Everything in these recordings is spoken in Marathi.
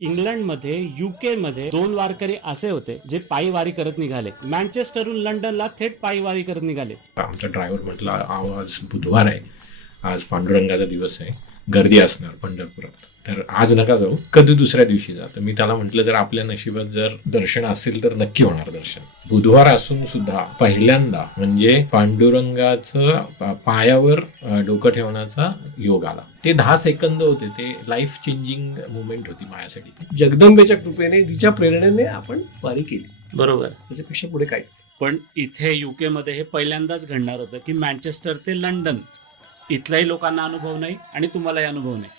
इंग्लंडमध्ये UK मध्ये 2 वारकरी असे होते जे पायी वारी करत निघाले. मँचेस्टरहून लंडनला थेट पायी वारी करत निघाले. आमचा ड्रायव्हर म्हटला आज बुधवार आहे, आज पांडुरंगाचा दिवस आहे, गर्दी असणार पंढरपुरात, तर आज नका जाऊ, कधी दुसऱ्या दिवशी जा. तर मी त्याला म्हटलं जर आपल्या नशिबात जर दर्शन असेल तर नक्की होणार दर्शन. बुधवार असून सुद्धा पहिल्यांदा म्हणजे पांडुरंगाचं पायावर डोकं ठेवण्याचा योग आला. ते 10 सेकंद होते, ते लाईफ चेंजिंग मुवमेंट होती माझ्यासाठी. जगदंबेच्या कृपेने तिच्या प्रेरणेने आपण वारी केली, बरोबर. त्याच्यापेक्षा पुढे काहीच नाही. पण इथे UK मध्ये हे पहिल्यांदाच घडणार होतं की मँचेस्टर ते लंडन इथल्याही लोकांना अनुभव नाही आणि तुम्हालाही अनुभव नाही.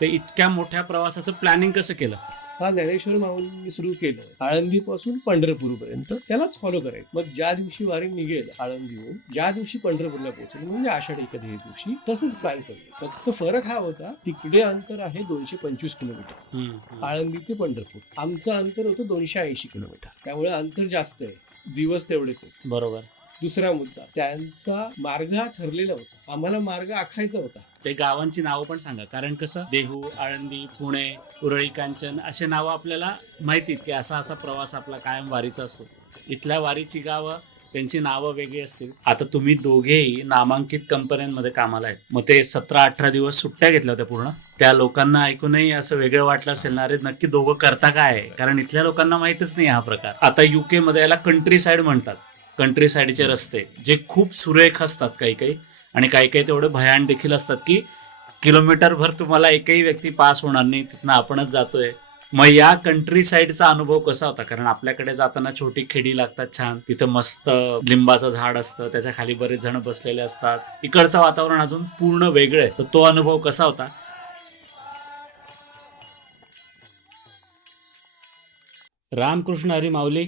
ते इतक्या मोठ्या प्रवासाचं प्लॅनिंग कसं केलं? हा ज्ञानेश्वर माऊलींनी सुरू केलं आळंदीपासून पंढरपूरपर्यंत, त्यालाच फॉलो करायचं. मग ज्या दिवशी वारी निघेल आळंदीहून, ज्या दिवशी पंढरपूरला पोहोचेल म्हणजे आषाढी एकादशी दिवशी, तसंच प्लॅन केलं. फक्त फरक हा होता, तिकडे अंतर आहे 225 किलोमीटर आळंदी ते पंढरपूर, आमचं अंतर होतं 280 किलोमीटर. त्यामुळे अंतर जास्त आहे, दिवस तेवढेच आहेत. बरोबर. दुसरा मुद्दा, त्यांचा मार्ग हा ठरलेला होता, आम्हाला मार्ग आखायचा होता. ते गावांची नावं पण सांगा, कारण कसं देहू, आळंदी, पुणे, उरळी, कांचन असे नावं आपल्याला माहितीत की असा असा प्रवास आपला कायम वारीचा असतो. इथल्या वारीची गावं, त्यांची नावं वेगळी असतील. आता तुम्ही दोघेही नामांकित कंपन्यांमध्ये कामाला आहेत, मग ते 17-18 दिवस सुट्ट्या घेतल्या होत्या पूर्ण. त्या लोकांना ऐकूनही असं वेगळं वाटलं असेल ना, अरे नक्की दोघं करता काय, कारण इथल्या लोकांना माहितच नाही हा प्रकार. आता UK मध्ये याला कंट्री साईड म्हणतात. कंट्री साईडचे रस्ते जे खूप सुरेख असतात काही काही, आणि काही काही तेवढे भयान देखील असतात की किलोमीटरभर तुम्हाला एकही व्यक्ती पास होणार नाही, तिथनं आपणच जातोय. मग या कंट्री साईडचा अनुभव कसा होता? कारण आपल्याकडे जाताना छोटी खेडी लागतात छान, तिथं मस्त लिंबाचं झाड असतं, त्याच्या खाली बरेच जण बसलेले असतात. इकडचं वातावरण अजून पूर्ण वेगळं आहे. तर तो अनुभव कसा होता? रामकृष्ण हरी माऊली.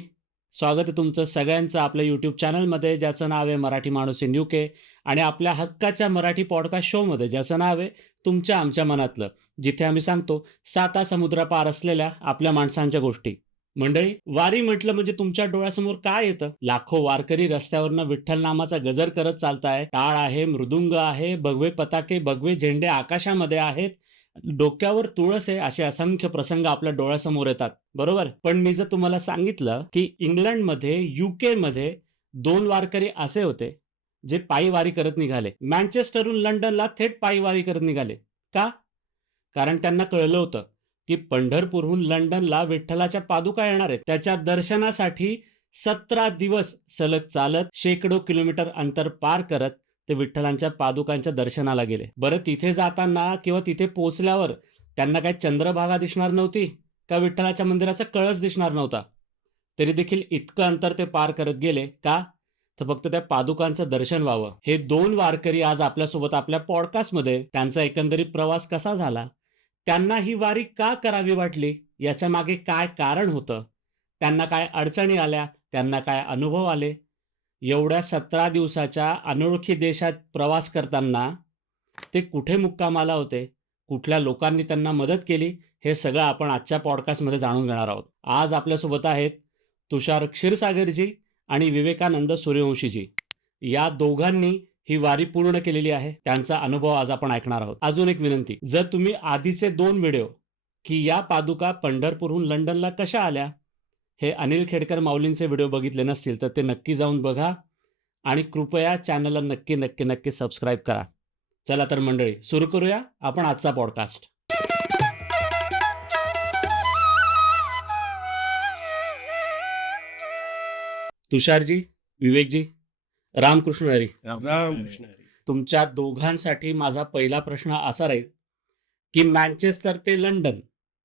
स्वागत आहे तुमचं सगळ्यांचं आपल्या यूट्यूब चॅनलमध्ये, ज्याचं नाव आहे मराठी माणूस इन UK, आणि आपल्या हक्काच्या मराठी पॉडकास्ट शोमध्ये ज्याचं नाव आहे तुमच्या आमच्या मनातलं, जिथे आम्ही सांगतो 7 समुद्रापार असलेल्या आपल्या माणसांच्या गोष्टी. मंडळी, वारी म्हटलं म्हणजे तुमच्या डोळ्यासमोर काय येतं? लाखो वारकरी रस्त्यावरनं विठ्ठल नामाचा गजर करत चालताय. टाळ आहे, मृदुंग आहे, भगवे पताके, भगवे झेंडे आकाशामध्ये आहेत, डोक्यावर तुळस आहे, असे असंख्य प्रसंग आपल्या डोळ्यासमोर येतात. बरोबर. पण मी जर तुम्हाला सांगितलं की इंग्लंडमध्ये UK मध्ये 2 वारकरी असे होते जे पायी वारी करत निघाले. मँचेस्टरहून लंडनला थेट पायी वारी करत निघाले. का? कारण त्यांना कळलं होतं की पंढरपूरहून लंडनला विठ्ठलाच्या पादुका येणार आहेत. त्याच्या दर्शनासाठी 17 दिवस सलग चालत शेकडो किलोमीटर अंतर पार करत ते विठ्ठलांच्या पादुकांच्या दर्शनाला गेले. बरं, तिथे जाताना किंवा तिथे पोहोचल्यावर त्यांना काही चंद्रभागा दिसणार नव्हती का विठ्ठलाच्या मंदिराचा कळस दिसणार नव्हता. तरी देखील इतकं अंतर ते पार करत गेले. का? तर फक्त त्या पादुकांचं दर्शन व्हावं. हे 2 वारकरी आज आपल्यासोबत आपल्या पॉडकास्टमध्ये, त्यांचा एकंदरीत प्रवास कसा झाला, त्यांना ही वारी का करावी वाटली, याच्या मागे काय कारण होतं, त्यांना काय अडचणी आल्या, त्यांना काय अनुभव आले, एवढ्या 17 दिवसाच्या अनोळखी देशात प्रवास करताना ते कुठे मुक्कामाला होते, कुठल्या लोकांनी त्यांना मदत केली, हे सगळं आपण आजच्या पॉडकास्टमध्ये जाणून घेणार आहोत. आज आपल्यासोबत आहेत तुषार क्षीरसागरजी आणि विवेकानंद सूर्यवंशीजी. या दोघांनी ही वारी पूर्ण केलेली आहे. त्यांचा अनुभव आज आपण ऐकणार आहोत. अजून एक विनंती, जर तुम्ही आधीचे 2 व्हिडिओ की या पादुका पंढरपूरहून लंडनला कशा आल्या, हे अनिल खेडकर माऊलींचे व्हिडिओ बघितले नसतील तर ते नक्की जाऊन बघा, आणि कृपया चॅनलला नक्की नक्की नक्की सबस्क्राईब करा. चला तर मंडळी, सुरू करूया आपण आजचा पॉडकास्ट. तुषारजी, विवेकजी, रामकृष्ण हरी. रामकृष्ण हरी. तुमच्या दोघांसाठी माझा पहिला प्रश्न असा राहील की मँचेस्टर ते लंडन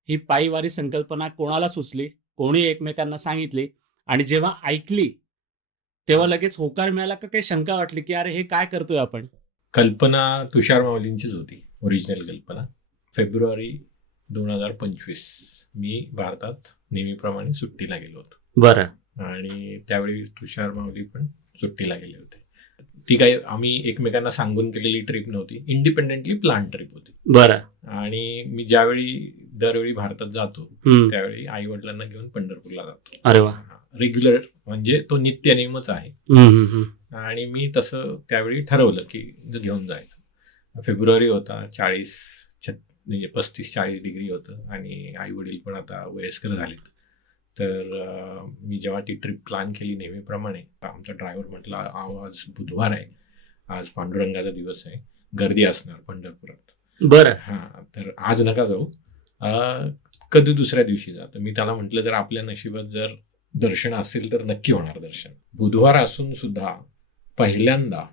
ही पायीवारी संकल्पना कोणाला सुचली, कोणी एकमेकांना सांगितली, आणि जेव्हा ऐकली तेव्हा लगेच होकार मिळाला का काही शंका वाटली की अरे हे काय करतोय आपण? कल्पना तुषार माऊलींचीच होती, ओरिजिनल कल्पना. फेब्रुवारी 2025 मी भारतात नेहमीप्रमाणे सुट्टीला गेलो होतो. बरं. आणि त्यावेळी तुषार माऊली पण सुट्टीला गेले होते. ती काही आम्ही एकमेकांना सांगून केलेली ट्रिप नव्हती, इंडिपेंडेंटली प्लॅन ट्रिप होती. बरं. आणि मी दरवेळी भारतात जातो त्यावेळी आई वडिलांना घेऊन पंढरपूरला जातो. अरे वा. रेग्युलर, म्हणजे तो नित्य नेमच आहे. आणि मी तसं त्यावेळी ठरवलं की घेऊन जायचं. फेब्रुवारी होता, 40 म्हणजे 35-40 डिग्री होतं आणि आई वडील पण आता वयस्कर झालेत. तर मी जेव्हा ती ट्रिप प्लॅन केली नेहमीप्रमाणे, आमचा ड्रायव्हर म्हटला, आज बुधवार आहे, आज पांडुरंगाचा दिवस आहे, गर्दी असणार पंढरपुरात. बरं. हां, तर आज नका जाऊ, कधी दुसऱ्या दिवशी जा. तर मी त्याला म्हटलं, जर आपल्या नशिबात जर दर्शन असेल तर नक्की होणार दर्शन. बुधवार असून सुद्धा पहिल्यांदा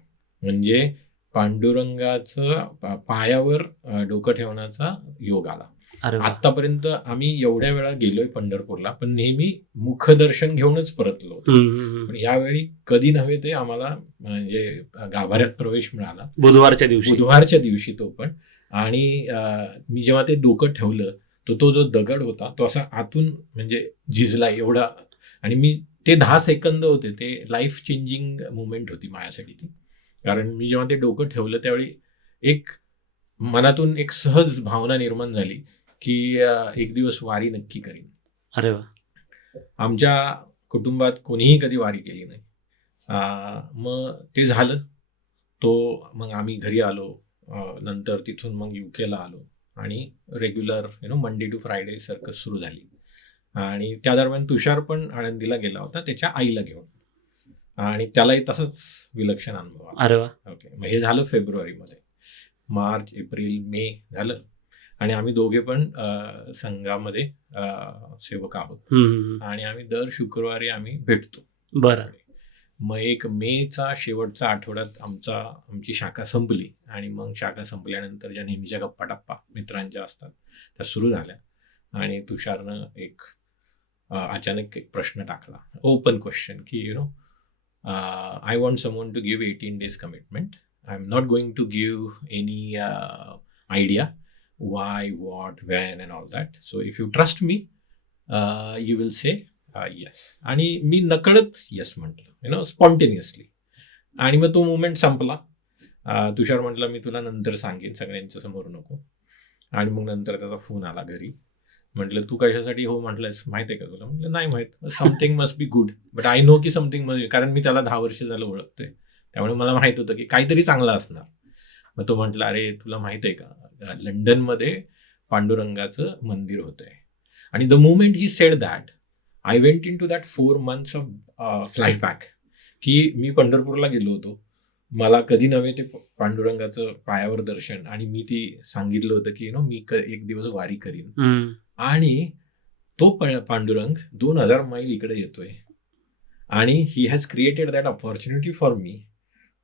म्हणजे पांडुरंगाचं पायावर डोकं ठेवण्याचा योग आला. अरे वा. आतापर्यंत आम्ही एवढ्या वेळा गेलोय पंढरपूरला, पण नेहमी मुखदर्शन घेऊनच परतलो होतो. पण यावेळी कधी नव्हे ते आम्हाला म्हणजे गाभाऱ्यात प्रवेश मिळाला बुधवारच्या दिवशी. बुधवारच्या दिवशी तो पण. आणि मी जेव्हा ते डोकं ठेवलं, तो जो दगड होता तो असा आतून म्हणजे झिजला एवढा. आणि मी ते 10 सेकंद होते, ते लाईफ चेंजिंग मुवमेंट होती माझ्यासाठी ती. कारण मी जेव्हा ते डोकं ठेवलं त्यावेळी एक मनातून एक सहज भावना निर्माण झाली की एक दिवस वारी नक्की करीन. अरे वा. आमच्या कुटुंबात कोणीही कधी वारी केली नाही. मग ते झालं. मग आम्ही घरी आलो. नंतर तिथून मग युकेला आलो आणि regular Monday to Friday circus सुरू झाली. आणि त्या दरम्यान तुषार पण आळंदीला गेला होता त्याच्या आईला घेऊन, आणि त्यालाही तसंच विलक्षण अनुभव आला. अरे वा. ओके, मग हे झालं फेब्रुवारीमध्ये. मार्च, एप्रिल, मे झालं आणि आम्ही दोघे पण संघामध्ये सेवक आहोत आणि आम्ही दर शुक्रवारी आम्ही भेटतो. बरं. मग एक मेचा शेवटचा आठवड्यात आमची शाखा संपली आणि मग शाखा संपल्यानंतर ज्या नेहमीच्या गप्पा टप्पा मित्रांच्या असतात त्या सुरू झाल्या. आणि तुषारनं एक अचानक एक प्रश्न टाकला, ओपन क्वेश्चन, की I want someone to give 18 days commitment. I am not going to give any idea why, what, when and all that. So if you trust me, you will say yes. आणि मी नकळत yes म्हटलं, स्पॉन्टेनियसली. आणि मग तो मुवमेंट संपला. तुषार म्हटलं, मी तुला नंतर सांगेन, सगळ्यांच्या समोर नको. आणि मग नंतर त्याचा फोन आला घरी. म्हटलं, तू कशासाठी हो म्हटलंस, माहिती आहे का तुला? म्हटलं, नाही माहीत. Something must be good, but I know की समथिंग म्हणजे, कारण मी त्याला 10 वर्ष झालं ओळखतोय, त्यामुळे मला माहित होतं की काहीतरी चांगलं असणार. मग तो म्हटला, अरे तुला माहित आहे का, लंडनमध्ये पांडुरंगाचं मंदिर होतंय. आणि the moment he said that, I went into that 4 months of flashback, की मी पंढरपूरला गेलो होतो, मला कधी नव्हे ते पांडुरंगाचं पायावर दर्शन, आणि मी ती सांगितलं होतं की मी एक दिवस वारी करीन. आणि तो पांडुरंग 2000 मैल इकडे येतोय आणि he has created that opportunity for me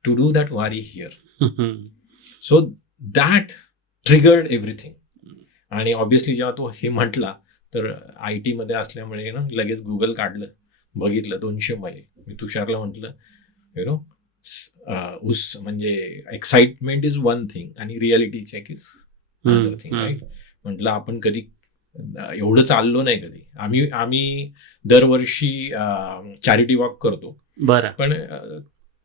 to do that wari here. So that triggered everything. आणि ऑब्व्हियसली जेव्हा तो हे म्हटला तर IT मध्ये असल्यामुळे लगेच गुगल काढलं, बघितलं 200 मैल. मी तुषारला म्हटलं, म्हणजे एक्साइटमेंट इज वन थिंग आणि reality check is another thing, right? म्हटलं, आपण कधी एवढं चाललो नाही कधी. आम्ही दरवर्षी चॅरिटी वॉक करतो, पण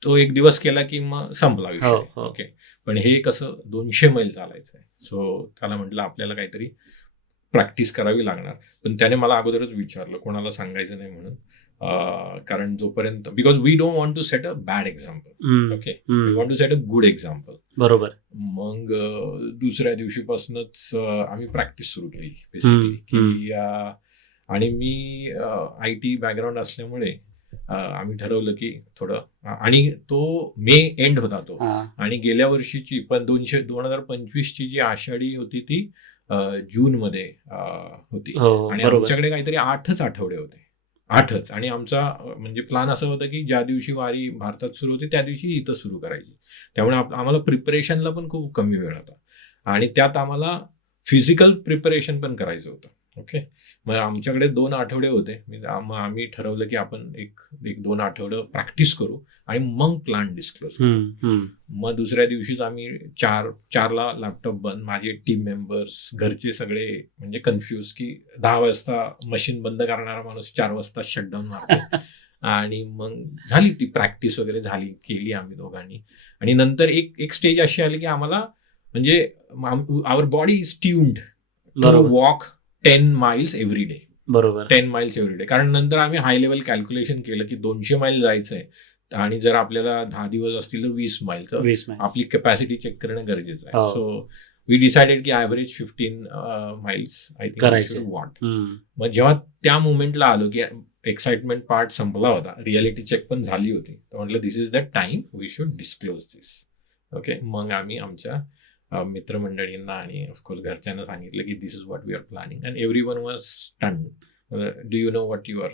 तो एक दिवस केला की मग संपला विषय. ओके, पण हे कसं 200 मैल चालायचं आहे. सो त्याला म्हटलं, आपल्याला काहीतरी प्रॅक्टिस करावी लागणार. पण त्याने मला अगोदरच विचारलं कोणाला सांगायचं नाही म्हणून, कारण जोपर्यंत, because we don't want to set a bad example, okay, we want to set a good example. बरोबर. मग दुसऱ्या दिवशीपासूनच आम्ही प्रॅक्टिस सुरू केली बेसिकली, की आणि मी IT बॅकग्राऊंड असल्यामुळे आम्ही ठरवलं की थोडं, आणि तो मे एंड होता तो, आणि गेल्या वर्षीची पण 2025ची जी आषाढी होती ती जूनमध्ये होती. आणि आमच्याकडे काहीतरी 8च आठवडे होते, 8च. आणि आमचा म्हणजे प्लॅन असा होता की ज्या दिवशी वारी भारतात सुरू होती त्या दिवशी इथं सुरू करायची. त्यामुळे आम्हाला प्रिपरेशनला पण खूप कमी वेळ होता आणि त्यात आम्हाला फिजिकल प्रिपरेशन पण करायचं होतं. ओके, मग आमच्याकडे 2 आठवडे होते. मग आम्ही ठरवलं की आपण एक 2 आठवडे प्रॅक्टिस करू आणि मग प्लॅन डिस्क्लोज करू. मग दुसऱ्या दिवशीच आम्ही 4ला लॅपटॉप बंद, माझे टीम मेंबर्स, घरचे सगळे म्हणजे कन्फ्यूज की 10 वाजता मशीन बंद करणारा माणूस 4 वाजता शटडाऊन मारतो. आणि मग झाली ती प्रॅक्टिस वगैरे झाली, केली आम्ही दोघांनी. आणि नंतर एक स्टेज अशी आली की आम्हाला म्हणजे our body is tuned to walk 10 miles every day. बरोबर, 10 miles एव्हरी डे. कारण नंतर आम्ही हाय लेवल कॅल्क्युलेशन केलं की 200 मैल जायचंय आणि जर आपल्याला 10 दिवस असतील तर 20 मैल, तर आपली कॅपॅसिटी चेक करणं गरजेचं आहे. सो वी डिसाइडेड की average 15 miles I think we करायचे. Should what. हम्म. मग जेव्हा त्या मुवमेंटला आलो की एक्साइटमेंट पार्ट संपला होता, रियालिटी चेक पण झाली होती, तर म्हटलं this is the time we should disclose this. Okay, मग आम्ही आमच्या मित्रमंडळींना आणि ऑफकोर्स घरच्यांना सांगितलं की this is what we are planning, and everyone was stunned. Do you know what you are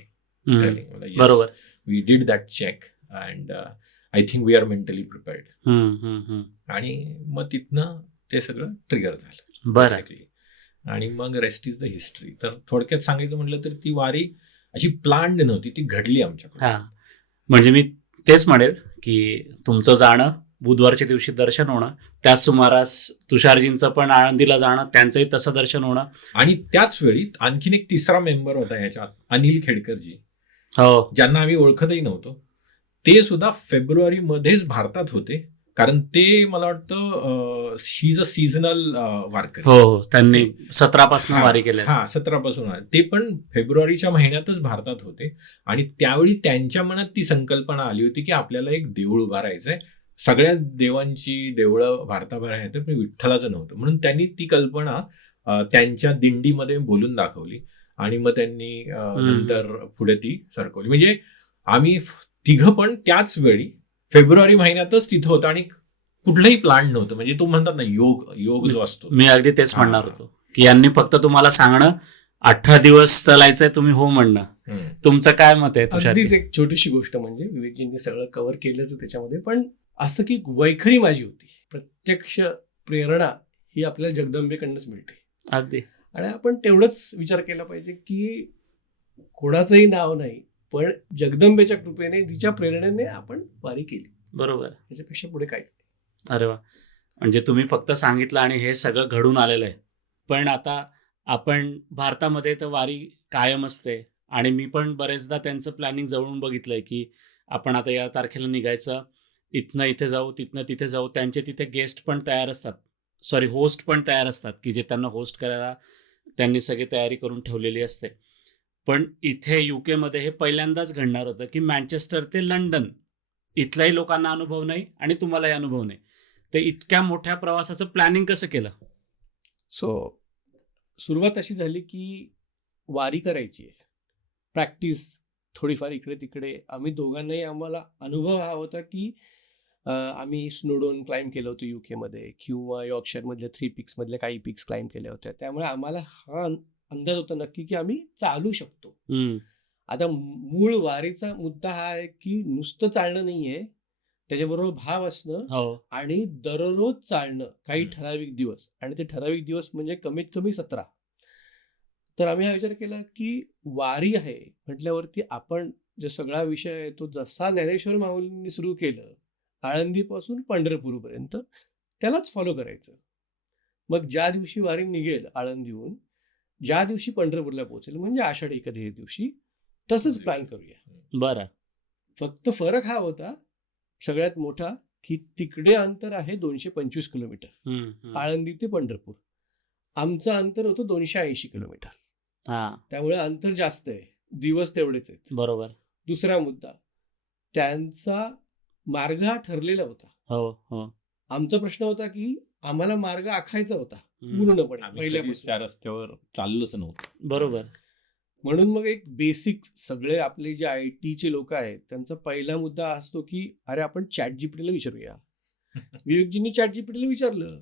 hmm. Telling? बरोबर. We did that check and I think we are mentally prepared. Hmm, hmm, हम्म. आणि मग तिथनं ते सगळं ट्रिगर झालं बरं. basically. आणि मग रेस्ट इज द हिस्ट्री. तर थोडक्यात सांगायचं म्हटलं तर ती वारी अशी प्लान्ड नव्हती, ती घडली आमच्याकडे. हा, म्हणजे मी तेच म्हणेल की तुमचं जाणं, बुधवारच्या दिवशी दर्शन होणं, त्याच सुमारास तुषारजींचं पण आळंदीला जाणं, त्यांचंही तसं दर्शन होणं. आणि त्याच वेळी आणखीन एक तिसरा मेंबर होता याच्यात, अनिल खेडकरजी, हो. ज्यांना आम्ही ओळखतही नव्हतो. ते सुद्धा फेब्रुवारीमध्येच भारतात होते, कारण ते मला वाटतं ही इज अ सीझनल वारकरी. हो हो, त्यांनी 17 पासून वारी केल्या. हा 17 पासून. ते पण फेब्रुवारीच्या महिन्यातच भारतात होते. आणि त्यावेळी त्यांच्या मनात ती संकल्पना आली होती की आपल्याला एक देऊळ उभारायचंय. सगळ्या देवांची देवळं भारताबाहेर आहेत, पण विठ्ठलाचं नव्हतं, म्हणून त्यांनी ती कल्पना त्यांच्या दिंडीमध्ये बोलून दाखवली. आणि मग त्यांनी नंतर पुढे ती सरकवली. म्हणजे आम्ही तिघं पण त्याच वेळी फेब्रुवारी महिन्यातच तिथं होतं आणि कुठलंही प्लॅन नव्हतं. म्हणजे तो म्हणतात ना, योग जो असतो. मी अगदी तेच म्हणणार होतो की यांनी फक्त तुम्हाला सांगणं 18 दिवस चालायचंय, तुम्ही हो म्हणणं. तुमचं काय मत आहे तुषार? अगदीच एक छोटीशी गोष्ट म्हणजे विवेकजींनी सगळं कव्हर केलंच त्याच्यामध्ये, पण असं की वैखरी माझी होती, प्रत्यक्ष प्रेरणा ही आपल्याला जगदंबेकडनंच मिळते. अगदी. आणि आपण तेवढंच विचार केला पाहिजे की कोणाचंही नाव नाही, पण जगदंबेच्या कृपेने, तिच्या प्रेरणेने आपण वारी केली. बरोबर. याच्यापेक्षा पुढे काहीच नाही. अरे वा, म्हणजे तुम्ही फक्त सांगितलं आणि हे सगळं घडून आलेलं आहे. पण आता आपण भारतामध्ये तर वारी कायम असते आणि मी पण बरेचदा त्यांचं प्लॅनिंग जवळून बघितलंय की आपण आता या तारखेला निघायचं, इथनं इथे जाऊ, तिथनं तिथे जाऊ. त्यांचे तिथे गेस्ट पण तयार असतात, सॉरी होस्ट पण तयार असतात की जे त्यांना होस्ट करायला त्यांनी सगळी तयारी करून ठेवलेली असते. पण इथे UK मध्ये हे पहिल्यांदाच घडणार होतं की मँचेस्टर ते लंडन, इथल्याही लोकांना अनुभव नाही आणि तुम्हालाही अनुभव नाही. ते इतक्या मोठ्या प्रवासाचं प्लॅनिंग कसं केलं? सुरुवात अशी झाली की वारी करायची आहे, प्रॅक्टिस थोडीफार इकडे तिकडे. आम्ही दोघांनाही, आम्हाला अनुभव हा होता की आम्ही स्नोडोन क्लाइम्ब केलं होतं UK मध्ये, किंवा यॉर्कशायरमधल्या 3 पीक्समधल्या काही पीक्स क्लाइम्ब केल्या होत्या. त्यामुळे आम्हाला हा अंदाज होता नक्की की आम्ही चालू शकतो. आता मूळ वारीचा मुद्दा हा आहे की नुसतं चालणं नाहीये, त्याच्याबरोबर भाव असणं हो. आणि दररोज चालणं काही ठराविक दिवस, आणि ते ठराविक दिवस म्हणजे कमीत कमी 17. तर आम्ही हा विचार केला की वारी आहे म्हटल्यावरती आपण जो सगळा विषय आहे तो जसा ज्ञानेश्वर माऊलींनी सुरू केलं आळंदीपासून पंढरपूरपर्यंत, त्यालाच फॉलो करायचं. मग ज्या दिवशी वारी निघेल आळंदीहून, ज्या दिवशी पंढरपूरला पोहोचेल म्हणजे आषाढी एकादशी दिवशी, तसंच प्लॅन करूया. बरं. फक्त फरक हा होता सगळ्यात मोठा की तिकडे अंतर आहे 225 किलोमीटर आळंदी ते पंढरपूर. आमचं अंतर होतं 280 किलोमीटर. त्यामुळे अंतर जास्त आहे, दिवस तेवढेच आहेत. बरोबर. दुसरा मुद्दा, त्यांचा मार्ग हा ठरलेला होता. हो हो. आमचा प्रश्न होता की आम्हाला मार्ग आखायचा होता पूर्णपणे आम्ही कधीच पहिल्यापासून. त्या रस्त्यावर चाललोच नव्हतं. बरोबर. म्हणून मग एक बेसिक, सगळे आपले जे IT चे लोक आहेत त्यांचा पहिला मुद्दा असतो की अरे आपण ChatGPT ला विचारूया. विवेकजींनी ChatGPT ला विचारलं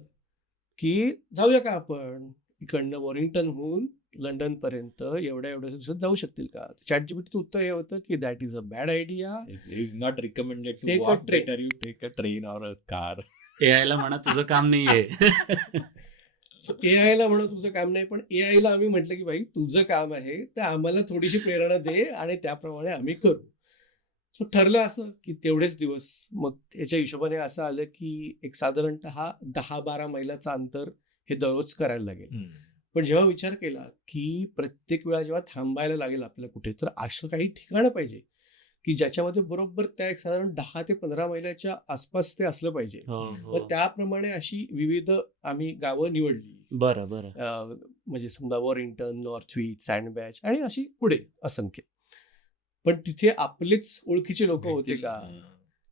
की जाऊया का आपण इकडनं वॉरिंग्टनहून लंडन पर्यंत एवढ्या दिवसात जाऊ शकतील का? ChatGPTचं उत्तर हे होतं की that is a bad idea. Not recommended to Take a walk, train. Better you take a train or a car. AI ला म्हणा तुझं काम नाहीये. AI ला म्हणून तुझं काम नाही, पण AI ला आम्ही म्हटलं की भाई तुझं काम आहे तर आम्हाला थोडीशी प्रेरणा दे आणि त्याप्रमाणे आम्ही करू. सो ठरलं असं की तेवढेच दिवस. मग त्याच्या हिशोबाने असं आलं की एक साधारणतः 10-12 मैलाचं अंतर हे दररोज करायला लागेल. पण जेव्हा विचार केला की प्रत्येक वेळा जेव्हा थांबायला लागेल आपल्याला कुठे, तर असं काही ठिकाणं पाहिजे की ज्याच्यामध्ये बरोबर त्या एक साधारण 10 ते 15 मैलाच्या आसपास ते असलं पाहिजे. मग त्याप्रमाणे अशी विविध आम्ही गावं निवडली. बरं बरं. म्हणजे समजा वॉरिंग्टन, नॉर्थविच, सँडबॅच आणि अशी पुढे असंख्य. पण तिथे आपलेच ओळखीचे लोक होते का?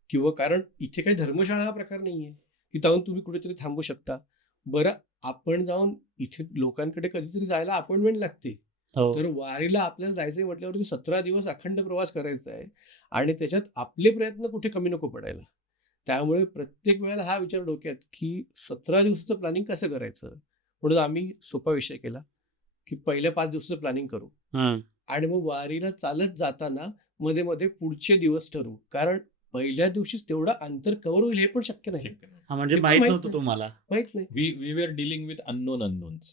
किंवा कारण इथे काही धर्मशाळा हा प्रकार नाहीये की जाऊन तुम्ही कुठेतरी थांबू शकता. बरं, आपण जाऊन इथे लोकांकडे कधीतरी जायला अपॉइंटमेंट लागते. हो. तर वारीला आपल्याला जायचंय म्हटल्यावरती 17 दिवस अखंड प्रवास करायचा आहे आणि त्याच्यात आपले प्रयत्न कुठे कमी नको पडायला. त्यामुळे प्रत्येक वेळेला हा विचार डोक्यात, की 17 दिवसाचं प्लॅनिंग कसं करायचं? म्हणून आम्ही सोपा विषय केला, की पहिल्या 5 दिवसाचं प्लॅनिंग करू हं. आणि मग वारीला चालत जाताना मध्ये-मध्ये पुढचे दिवस ठरवू. कारण पहिल्या दिवशीच तेवढं अंतर कव्हर होईल हे पण शक्य नाही. हां, म्हणजे ते पण माहीत माहीत नव्हतं नाही. तुम्हाला. माहीत नाही. We were dealing with unknown unknowns.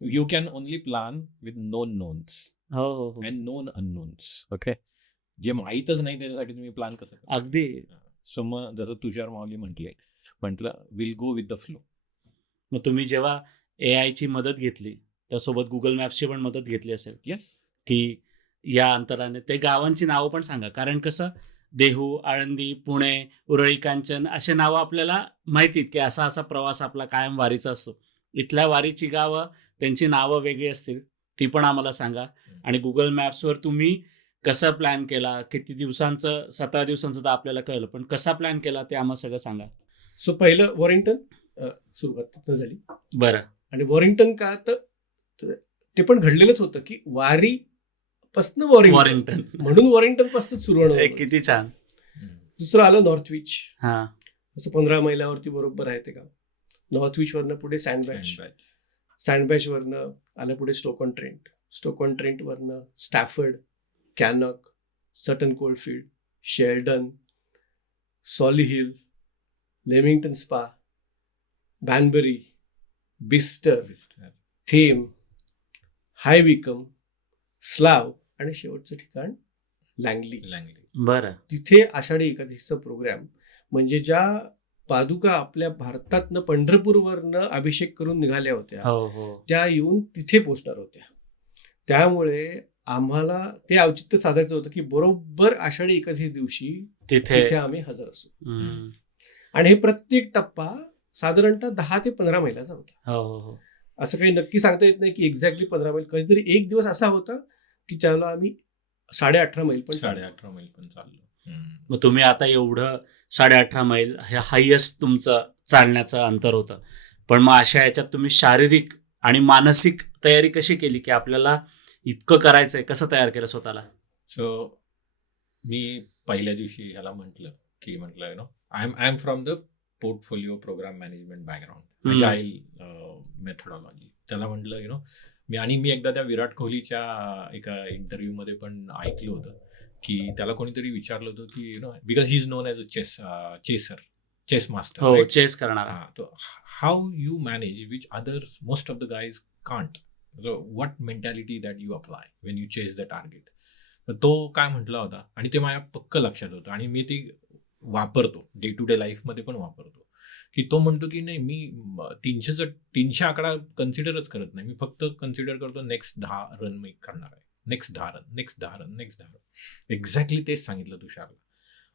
You can only plan with known knowns हो, हो, हो. and known unknowns. Okay. जे माहीतच नाही त्याच्यासाठी तुम्ही प्लॅन कसं करता? अगदी. सो मग जसं तुषार माऊली म्हटलं will go with the flow. मग तुम्ही जेव्हा एआयची मदत घेतली, त्यासोबत Google मॅप्सची पण मदत घेतली असेल, येस. की या अंतराने ते गावांची नावं पण सांगा. कारण कसं देहू, आळंदी, पुणे, उरळी कांचन असे नावं आपल्याला माहिती आहेत, की असा-असा प्रवास आपला कायम वारीचा असतो. इथल्या वारीची गावं, त्यांची नावं वेगळी असतील, ती पण आम्हाला सांगा. आणि Google मॅप्सवर तुम्ही कसा प्लॅन केला, किती दिवसांचं 17 दिवसांचं तर आपल्याला कळलं, पण कसा प्लॅन केला ते आम्हाला सगळं सांगा. सो पहिलं वॉरिंग्टन सुरुवात तिथनं झाली बरं. आणि वॉरिंग्टन का तर ते पण घडलेलंच होतं, की वारी पासनं वॉरिंग्टन वॉरिंग्टन. म्हणून वॉरिंग्टन पासूनच सुरू होणार हे होतं. किती छान. दुसरं आलं नॉर्थविच. हां. असं 15 मैलावरती बरोबर आहे ते गाव. नॉर्थविच वरनं पुढे सँडबॅच वरनं आलं पुढे स्टोकॉन ट्रेंट वरनं स्टॅफर्ड, कॅनॉक, सटन coalfield, Sheldon, सॉली hill, लेमिंग्टन spa, बॅनबरी, Bicester, थेम, हाय विकम, स्लाव आणि शेवटचं ठिकाण लँगली. बरं. तिथे आषाढी एकादशीचा प्रोग्राम म्हणजे ज्या पादुका आपल्या भारतातनं पंढरपूरवरनं अभिषेक करून निघाल्या होत्या हो, हो. त्या येऊन तिथे पोचणार होत्या. त्यामुळे आम्हाला ते औचित्य साधायचं होतं, की बरोबर आषाढी एकादशी दिवशी तिथे तिथे आम्ही हजर असू. हं. आणि हे प्रत्येक टप्पा साधारणतः 10 ते 15 मैलाचा होता. हो, हो, हो. असं काही नक्की सांगता येत नाही की एक्झॅक्टली 15 मैल. कधीतरी एक दिवस असा होता की त्याला आम्ही 18.5 मैल पण चाललो. 18.5 मैल पण चाललो. मग तुम्ही आता एवढं 18.5 मैल हे हायेस्ट तुमचं चालण्याचं अंतर होतं. पण मग अशा ह्याच्यात तुम्ही शारीरिक आणि मानसिक तयारी कशी केली, की आपल्याला इतकं करायचंय, कसं तयार केलं स्वतःला? सो मी पहिल्या दिवशी ह्याला म्हटलं you know I am from the portfolio programme management background, agile methodology. त्याला म्हटलं यु नो मी एकदा त्या विराट कोहलीच्या एका इंटरव्ह्यूमध्ये पण ऐकलं होतं की त्याला कोणीतरी विचारलं होतं की you know because he is known as a chess master. हो, चेस करणारा. तो how you manage which others most of the guys can't. So what mentality that you apply when you chase the target. तर तो काय म्हटला होता आणि ते माझ्या पक्क लक्षात होतं आणि मी ते वापरतो डे टू डे लाईफमध्ये पण वापरतो. की तो म्हणतो की नाही मी 300 आकडा कन्सिडरच करत नाही. मी फक्त कन्सिडर करतो नेक्स्ट 10 रन मी करणार आहे. Next 10 run. एक्झॅक्टली तेच सांगितलं तुषारला.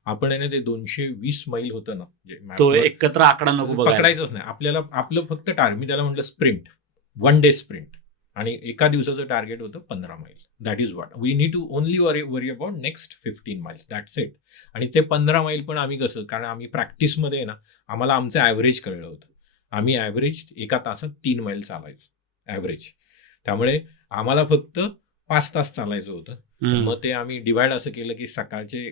आपण आहे ना ते 220 मैल होतं ना तो एकत्र आकडा नको बघायला. पकडायचंच नाही आपल्याला. आपलं फक्त टार्गेट, मी त्याला म्हटलं स्प्रिंट, 1 डे स्प्रिंट. आणि एका दिवसाचं टार्गेट होतं 15 मैल. That is what we need to only worry about next 15 miles. That's it. आणि ते 15 मैल पण आम्ही कसं, कारण आम्ही प्रॅक्टिसमध्ये ना आम्हाला आमचं ॲव्हरेज कळलं होतं. आम्ही ॲव्हरेज एका तासात 3 मैल चालायचो ॲव्हरेज. त्यामुळे आम्हाला फक्त 5 तास चालायचं होतं. मग ते आम्ही डिवाइड असं केलं की सकाळचे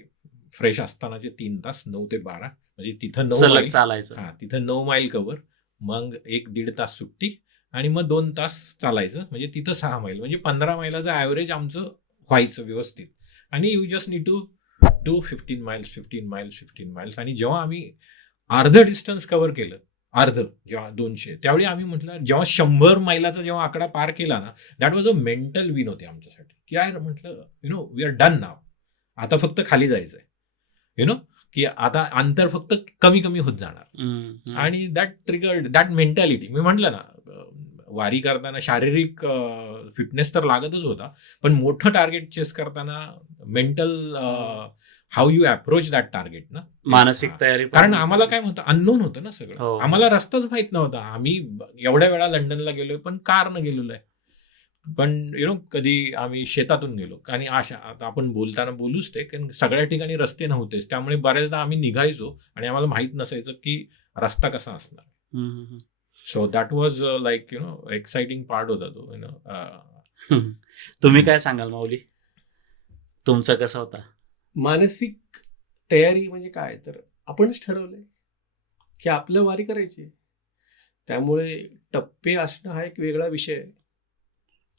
फ्रेश असतानाचे 3 तास 9 ते 12 म्हणजे तिथं 9 मैल चालायचं. हां, तिथं 9 मैल कव्हर. मग 1-1.5 तास सुट्टी आणि मग 2 तास चालायचं म्हणजे तिथं 6 मैल. म्हणजे 15 मैलाचं ॲव्हरेज आमचं व्हायचं व्यवस्थित. आणि you just need to do 15 miles. आणि जेव्हा आम्ही अर्ध डिस्टन्स कव्हर केलं, जेव्हा 200, त्यावेळी आम्ही म्हटलं जेव्हा 100 मैलाचा जेव्हा आकडा पार केला ना, that was a mental win होते आमच्यासाठी. की यार म्हटलं you know we are done now. आता फक्त खाली जायचंय. यु नो की आता अंतर फक्त कमी कमी होत जाणार. आणि दॅट ट्रिगर्ड दॅट मेंटॅलिटी. मी म्हटलं ना वारी करताना शारीरिक फिटनेस तर लागतच होता, पण मोठं टार्गेट चेस करताना mental how you approach that target ना, मानसिक तयारी. कारण आम्हाला काय म्हणतं अननोन होतं ना सगळं. हो. आम्हाला रस्ताच माहित नव्हता. आम्ही एवढ्या वेळा लंडनला गेलोय पण कारनं गेलेलो आहे. पण यु नो कधी आम्ही शेतातून गेलो. आणि आता आपण बोलताना बोलूच ते, कारण सगळ्या ठिकाणी रस्ते नव्हतेच. त्यामुळे बऱ्याचदा आम्ही निघायचो आणि आम्हाला माहित नसायचं की रस्ता कसा असणार. So that was like exciting part होता तो तुम्ही काय सांगाल माऊली, तुमचा कसा होता? मानसिक तयारी म्हणजे काय, तर आपणच ठरवलंय की आपलं वारी करायची. त्यामुळे टप्पे असणं हा एक वेगळा विषय आहे.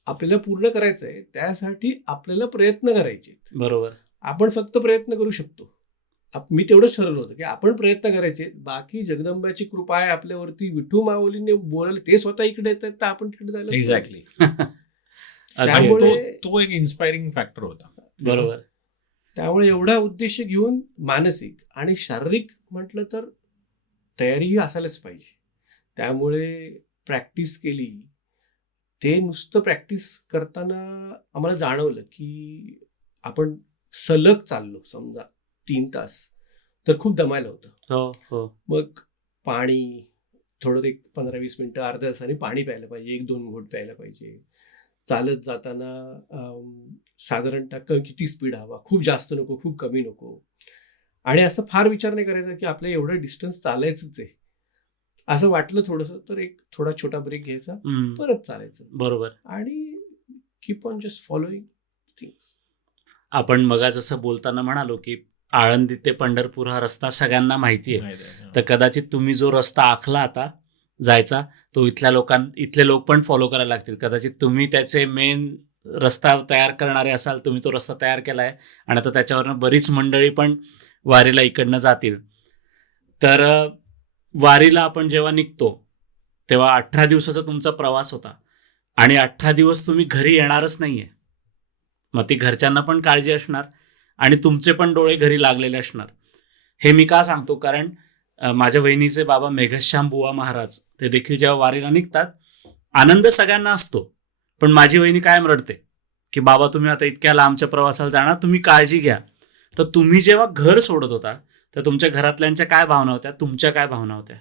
आपल्याला पूर्ण करायचं आहे, त्यासाठी आपल्याला प्रयत्न करायचे. बरोबर. आपण फक्त प्रयत्न करू शकतो. मी तेवढंच ठरवलं होतं की आपण प्रयत्न करायचे, बाकी जगदंबाची कृपा आहे आपल्यावरती. विठू माऊलीने बोलले, ते स्वतः इकडे येतात तर आपण तिकडे जायला एक्झॅक्टली. त्यामुळे तो एक इन्स्पायरिंग फॅक्टर होता. बरोबर. त्यामुळे एवढा उद्देश घेऊन मानसिक आणि शारीरिक म्हटलं तर तयारीही असायलाच पाहिजे. त्यामुळे प्रॅक्टिस केली. ते नुसतं प्रॅक्टिस करताना आम्हाला जाणवलं की आपण सलग चाललो समजा 3 तास, तर खूप दमायला होतं. हो, हो. मग पाणी थोडं एक 15-20 मिनिटं, अर्ध्या तासाने पाणी प्यायला पाहिजे, 1-2 घोट प्यायला पाहिजे. चालत जाताना साधारणतः किती स्पीड हवा, खूप जास्त नको, खूप कमी नको. आणि असं फार विचार नाही करायचा की आपल्याला एवढं डिस्टन्स चालायचंच आहे. असं वाटलं थोडंसं तर एक थोडा छोटा ब्रेक घ्यायचा, परत चालायचं बरोबर. आणि keep on just following things. आपण मगा जसं बोलताना म्हणालो की आळंदी ते पंढरपूर हा रस्ता सगळ्यांना माहिती आहे. तर कदाचित तुम्ही जो रस्ता आखला आता जायचा, तो इथले लोक पण फॉलो करायला लागतील. कदाचित तुम्ही त्याचे मेन रस्ता तयार करणारे असाल, तुम्ही तो रस्ता तयार केलाय आणि आता त्याच्यावरनं बरीच मंडळी पण वारीला इकडनं जातील. तर वारीला आपण जेव्हा निघतो तेव्हा 18 दिवसाचा तुमचा प्रवास होता आणि 18 दिवस तुम्ही घरी येणारच नाहीये. मग ती घरच्यांना पण काळजी असणार आणि तुमचे पण डोळे घरी लागलेले असणार. हे मी का सांगतो, कारण माझ्या वहिनीचे बाबा मेघश्याम बुवा महाराज ते देखील जेव्हा वारीला निघतात, आनंद सगळ्यांना असतो, पण माझी वहिनी कायम रडते की बाबा तुम्ही आता इतक्या लांबच्या प्रवासाला जाणार, तुम्ही काळजी घ्या. तर तुम्ही जेव्हा घर सोडत होता तर तुमच्या घरातल्यांच्या काय भावना होत्या, तुमच्या काय भावना होत्या?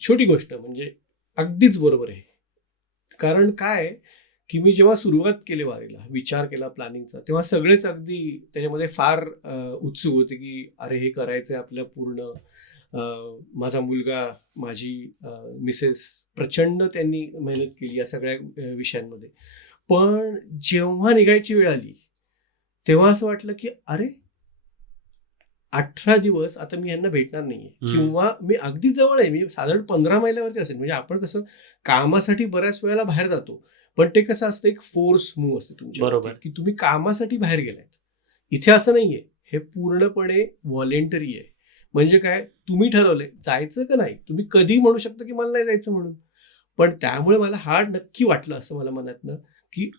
छोटी गोष्ट म्हणजे अगदीच बरोबर आहे. कारण काय की मी जेव्हा सुरुवात केली वारीला, विचार केला प्लॅनिंगचा, तेव्हा सगळेच अगदी त्याच्यामध्ये फार उत्सुक होते की अरे हे करायचंय आपल्या पूर्ण. माझा मुलगा, माझी मिसेस प्रचंड त्यांनी मेहनत केली या सगळ्या विषयांमध्ये. पण जेव्हा निघायची वेळ आली तेव्हा असं वाटलं की अरे 18 दिवस आता मी यांना भेटणार नाहीये, किंवा मी अगदी जवळ आहे, मी साधारण 15 मैलावरती असेल. म्हणजे आपण कसं कामासाठी बऱ्याच वेळेला बाहेर जातो, पण ते कसं असतं, एक फोर्स मूव्ह असते तुमच्या, की तुम्ही कामासाठी बाहेर गेलायत. इथे असं नाहीये, हे पूर्णपणे व्हॉलेंटरी आहे. म्हणजे काय, तुम्ही ठरवलंय जायचं का नाही. तुम्ही कधी म्हणू शकता की मला नाही जायचं म्हणून. पण त्यामुळे मला हा नक्की वाटलं असं मला मनातनं की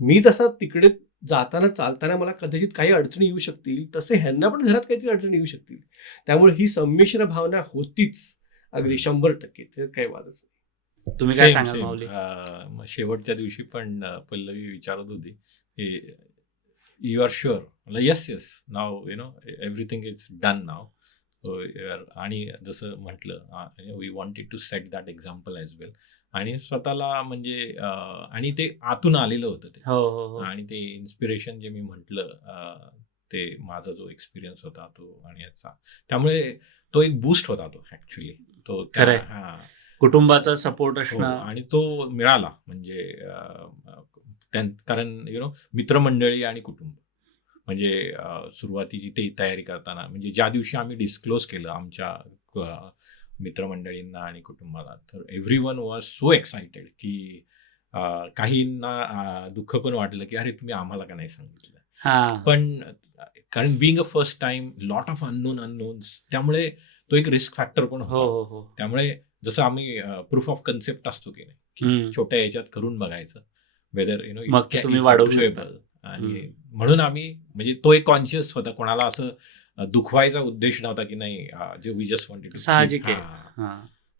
मी जसा तिकडे जाताना चालताना मला कदाचित काही अडचणी येऊ शकतील, तसे ह्यांना पण घरात काहीतरी अडचणी येऊ शकतील. त्यामुळे ही संमिश्र भावना होतीच अगदी 100%. ते काही वादच नाही. तुम्ही काय सांगाल माऊली? शेवटच्या दिवशी पण पल्लवी विचारत होती, you are sure? Yes yes, now everything is done now. आणि जसं म्हटलं, we wanted to set that example as well. आणि स्वतःला म्हणजे आणि ते आतून आलेलं होतं ते. आणि ते इन्स्पिरेशन जे मी म्हटलं, ते माझा जो एक्सपिरियन्स होता तो आणि याचा, त्यामुळे तो एक बूस्ट होता तो ऍक्च्युली. तो कुटुंबाचा सपोर्ट असणं आणि तो मिळाला. म्हणजे कारण मित्रमंडळी आणि कुटुंब, म्हणजे सुरुवातीची ते तयारी करताना, म्हणजे ज्या दिवशी आम्ही डिस्क्लोज केलं आमच्या मित्रमंडळींना आणि कुटुंबाला, तर एव्हरीवन वॉज सो एक्साइटेड की काहींना दुःख पण वाटलं की अरे तुम्ही आम्हाला का नाही सांगितलं. पण कारण being a first time, lot of unknowns, त्यामुळे तो एक रिस्क फॅक्टर पण होता. त्यामुळे जसं आम्ही प्रूफ ऑफ कन्सेप्ट असतो की नाही, छोट्या याच्यात करून बघायचं वेदर तुम्ही वाढवू शकता. आणि म्हणून आम्ही, म्हणजे तो एक कॉन्शियस होता, कोणाला असं दुखवायचा उद्देश नव्हता की नाही, जे वी जस्ट वॉन्टेड टू. साहजिक आहे.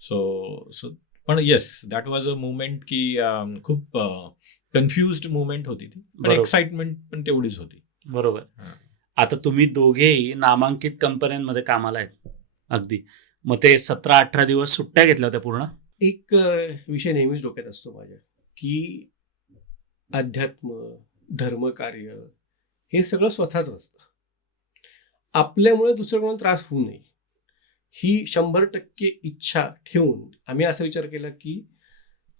सो पण yes, that was a movement की खूप कन्फ्युज्ड मुवमेंट होती ती, पण एक्साइटमेंट पण तेवढीच होती. बरोबर. आता तुम्ही दोघेही नामांकित कंपन्यांमध्ये कामाला आहेत अगदी, मग ते 17-18 दिवस सुट्ट्या घेतल्या होत्या पूर्ण. एक विषय नेहमीच डोक्यात असतो माझ्या, की अध्यात्म, धर्मकार्य हे सगळं स्वतःच असतं. आपल्यामुळे दुसऱ्या कोणाला त्रास होऊ नये. ही 100% इच्छा ठेवून आम्ही असा विचार केला की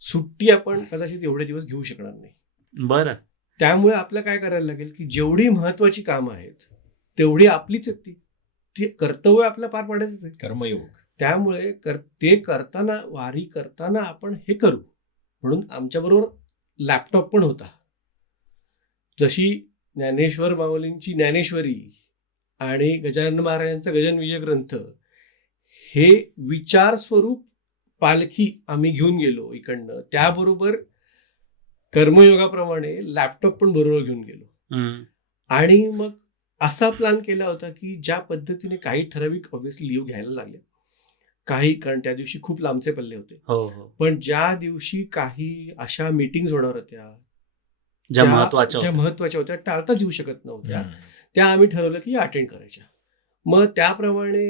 सुट्टी आपण कदाचित एवढे दिवस घेऊ शकणार नाही. बरं. त्यामुळे आपल्याला काय करायला लागेल की जेवढी महत्वाची कामं आहेत तेवढी आपलीच आहेत, ती कर्तव्य आपल्याला पार पाडायचंच आहे. कर्मयोग. त्यामुळे ते करताना, वारी करताना आपण हे करू. म्हणून आमच्याबरोबर लॅपटॉप पण होता. जशी ज्ञानेश्वर माऊलींची ज्ञानेश्वरी आणि गजानन महाराजांचा गजानन विजय ग्रंथ हे विचार स्वरूप पालखी आम्ही घेऊन गेलो इकडनं, त्याबरोबर कर्मयोगाप्रमाणे लॅपटॉप पण बरोबर घेऊन गेलो. हं. आणि मग असा प्लॅन केला होता की ज्या पद्धतीने काही ठराविक ऑब्व्हियसली लीव घ्यायला लागले, काही कारण त्या दिवशी खूप लांबचे पल्ले होते, हो हो. पण ज्या दिवशी काही अशा मीटिंग्स होणार होत्या ज्या महत्वाच्या ज्या होत्या. महत्वाच्या होत्या, टाळता येऊ शकत नव्हत्या, हम्म. त्या आम्ही ठरवलं की अटेंड करायच्या. मग त्याप्रमाणे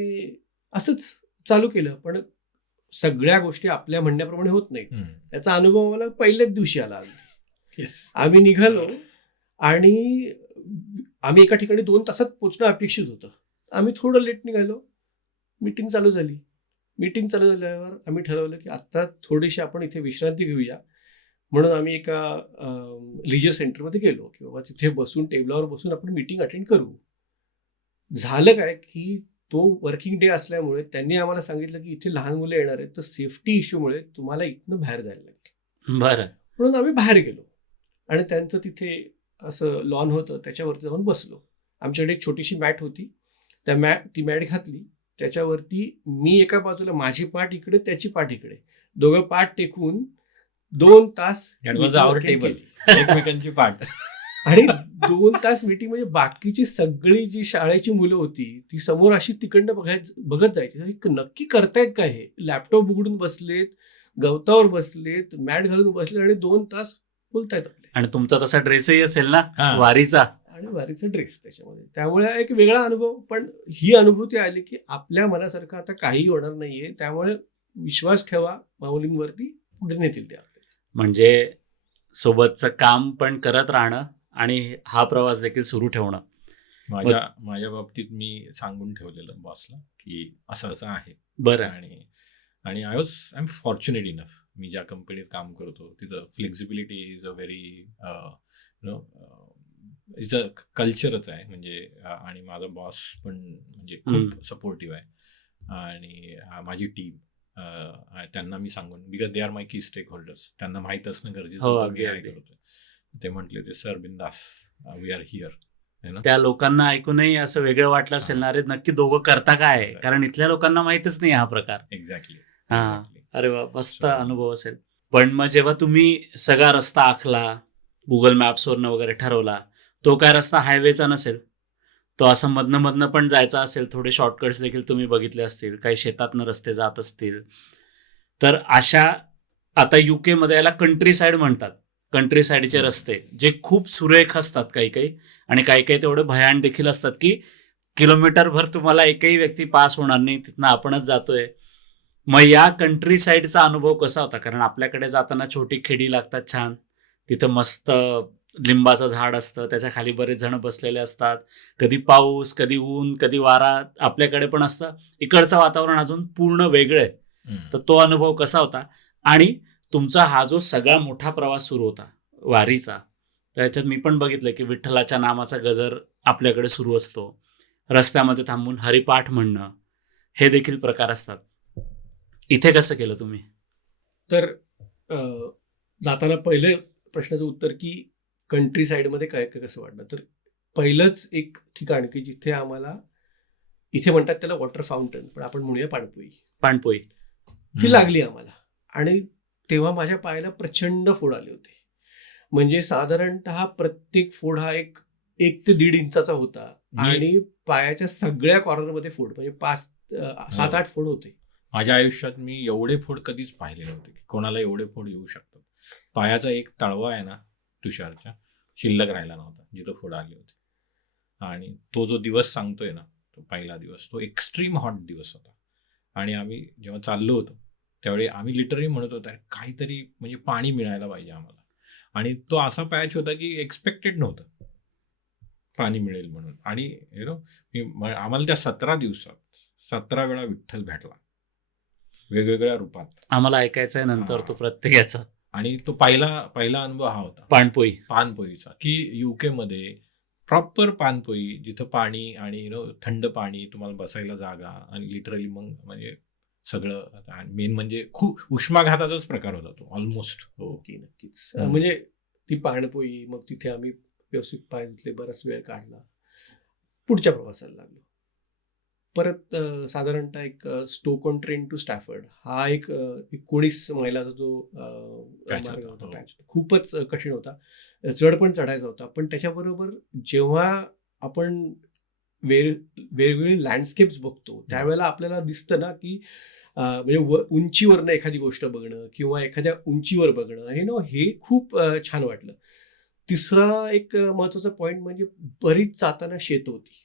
असंच चालू केलं. पण सगळ्या गोष्टी आपल्या म्हणण्याप्रमाणे होत नाहीत. हम्म. याचा अनुभव मला पहिल्याच दिवशी आला. Yes. आम्ही निघालो आणि आम्ही एका ठिकाणी 2 तासात पोहोचणं अपेक्षित होतं. आम्ही थोडं लेट निघालो. मीटिंग चालू झाली. मीटिंग चालू झाल्यावर आम्ही ठरवलं की आता थोडीशी आपण इथे विश्रांती घेऊया. म्हणून आम्ही एका लिजर सेंटरमध्ये गेलो की बाबा तिथे बसून, टेबलावर बसून आपण मीटिंग अटेंड करू. झालं काय की तो वर्किंग डे असल्यामुळे त्यांनी आम्हाला सांगितलं की इथे लहान मुलं येणार आहेत, तर सेफ्टी इश्यूमुळे तुम्हाला इथनं बाहेर जायला लागेल. बरं. म्हणून आम्ही बाहेर गेलो आणि त्यांचं तिथे असं लॉन होतं, त्याच्यावरती जाऊन बसलो. आमच्याकडे एक छोटीशी मॅट होती. ती मॅट घातली. त्याच्यावरती मी एका बाजूला, माझी पाठ इकडे, त्याची पाठ इकडे, दोघं पाठ टेकून 2 तास That was our meeting table. केली. एकमेकांची पाठ. आणि 2 तास मीटिंग म्हणजे बाकीची सगळी जी शाळेची मुलं होती ती समोर अशी तिकडनं बघत जायची. अरे, नक्की करतायत काय हे? लॅपटॉप उघडून बसलेत, गवतावर बसलेत, मॅट घालून बसले आणि 2 तास बोलतायत आपले. आणि तुमचा तसा ड्रेसही असेल ना हा. वारीचा. आणि वारीचा ड्रेस त्याच्यामध्ये. त्यामुळे एक वेगळा अनुभव. पण ही अनुभूती आली की आपल्या मनासारखं आता काही होणार नाहीये. त्यामुळे विश्वास ठेवा माऊलींवरती, पुढे नेतील ते आपल्याला. म्हणजे सोबतचं काम पण करत राहणं आणि हा प्रवास देखील सुरू ठेवणं. माझ्या बाबतीत मी सांगून ठेवलेलं बॉसला की असं असं आहे. बरं. आणि आय एम फॉर्च्युनेट इनफ. मी ज्या कंपनीत काम करतो तिथं flexibility is a very is a कल्चरच आहे. म्हणजे आणि माझा बॉस पण म्हणजे खूप सपोर्टिव्ह आहे. आणि माझी टीम, त्यांना मी सांगून, बिकॉज दे आर माय की स्टेक होल्डर्स, त्यांना माहीत असणं गरजेचं हो, होतं मी अगदी, काय अगदी. करतोय. ते म्हटले ते सर बिंदास, वी आर हिअर. त्या लोकांना ऐकूनही असं वेगळं वाटलं असेल ना, अरे नक्की दोघं करता काय? कारण इथल्या लोकांना माहितच नाही हा प्रकार. एक्झॅक्टली. हा. अरे वा, मस्त So- अनुभव असेल. पण मग जेव्हा तुम्ही सगळा रस्ता आखला, गुगल मॅप्सवरनं वगैरे ठरवला, तो काय रस्ता हायवेचा नसेल, तो असं मधनं पण जायचा असेल. थोडे शॉर्टकट्स देखील तुम्ही बघितले असतील, काही शेतातनं रस्ते जात असतील. तर अशा, आता UK मध्ये याला कंट्री साईड म्हणतात. कंट्री साईडचे रस्ते जे खूप सुरेख असतात काही आणि काही तेवढे भयान देखील असतात की किलोमीटरभर तुम्हाला एकही व्यक्ती पास होणार नाही, तिथनं आपणच जातोय. मग या कंट्री साईडचा अनुभव कसा होता? कारण आपल्याकडे जाताना छोटी खेडी लागतात छान, तिथं मस्त लिंबाचं झाड असतं, त्याच्या खाली बरेच जण बसलेले असतात. कधी पाऊस, कधी ऊन, कधी वारा आपल्याकडे पण असतं. इकडचं वातावरण अजून पूर्ण वेगळं आहे. तर तो अनुभव कसा होता? आणि तुमचा हा जो सगळा मोठा प्रवास सुरू होता वारीचा, त्याच्यात मी पण बघितलं की विठ्ठलाच्या नामाचा गजर आपल्याकडे सुरू असतो. रस्त्यामध्ये थांबून हरिपाठ म्हणणं, हे देखील प्रकार असतात. इथे कसं केलं तुम्ही? तर जाताना पहिलं प्रश्नाचं उत्तर की कंट्री साईडमध्ये काय कसं वाटलं, तर पहिलंच एक ठिकाण की जिथे आम्हाला, इथे म्हणतात त्याला वॉटर फाउंटन, पण आपण म्हणूया पाणपोई. ती लागली आम्हाला. आणि तेव्हा माझ्या पायाला प्रचंड फोड आले होते. म्हणजे साधारणतः प्रत्येक फोड हा 1 ते 1.5 इंचाचा होता. आणि पायाच्या सगळ्या कॉर्नरमध्ये फोड, म्हणजे 7-8 फोड होते. माझ्या आयुष्यात मी एवढे फोड कधीच पाहिले नव्हते की कोणाला एवढे फोड येऊ शकतात. पायाचा एक तळवा आहे ना तुषारच्या, शिल्लक राहिला नव्हता जिथं फोड आले होते. आणि तो जो दिवस सांगतोय ना, तो पहिला दिवस, तो एक्स्ट्रीम हॉट दिवस होता. आणि आम्ही जेव्हा चाललो होतो त्यावेळी आम्ही लिटरली म्हणत होतो काहीतरी म्हणजे पाणी मिळायला पाहिजे आम्हाला. आणि तो असा पॅच होता की एक्सपेक्टेड नव्हतं पाणी मिळेल म्हणून. आणि आम्हाला त्या 17 दिवसात 17 वेळा विठ्ठल भेटला वेगवेगळ्या रूपात. आम्हाला ऐकायचं आहे नंतर तो प्रत्येकाचा. आणि तो पहिला अनुभव हा होता पाणपोई. पानपोईचा, की युके मध्ये प्रॉपर पानपोई, जिथं पाणी आणि थंड पाणी, तुम्हाला बसायला जागा, आणि लिटरली मग म्हणजे सगळं. मेन म्हणजे खूप उष्माघाताचाच प्रकार होता तो ऑलमोस्ट. ओके, नक्कीच. म्हणजे ती पाणपोई, मग तिथे आम्ही व्यवस्थित पाय धुतले, बराच वेळ काढला, पुढच्या प्रवासाला लागलो. परत साधारणतः एक Stoke on Trent to Stafford हा एक 19 मैलाचा जो Patch मार्ग होता, होता, हो. पॅच खूपच कठीण होता, चढ पण चढायचा होता. पण त्याच्याबरोबर जेव्हा आपण वेगवेगळी लँडस्केप्स बघतो त्यावेळेला आपल्याला दिसतं ना की म्हणजे उंचीवरनं एखादी गोष्ट बघणं किंवा एखाद्या उंचीवर बघणं हे खूप छान वाटलं. तिसरा एक महत्वाचा पॉइंट म्हणजे बरीच जाताना शेत होती,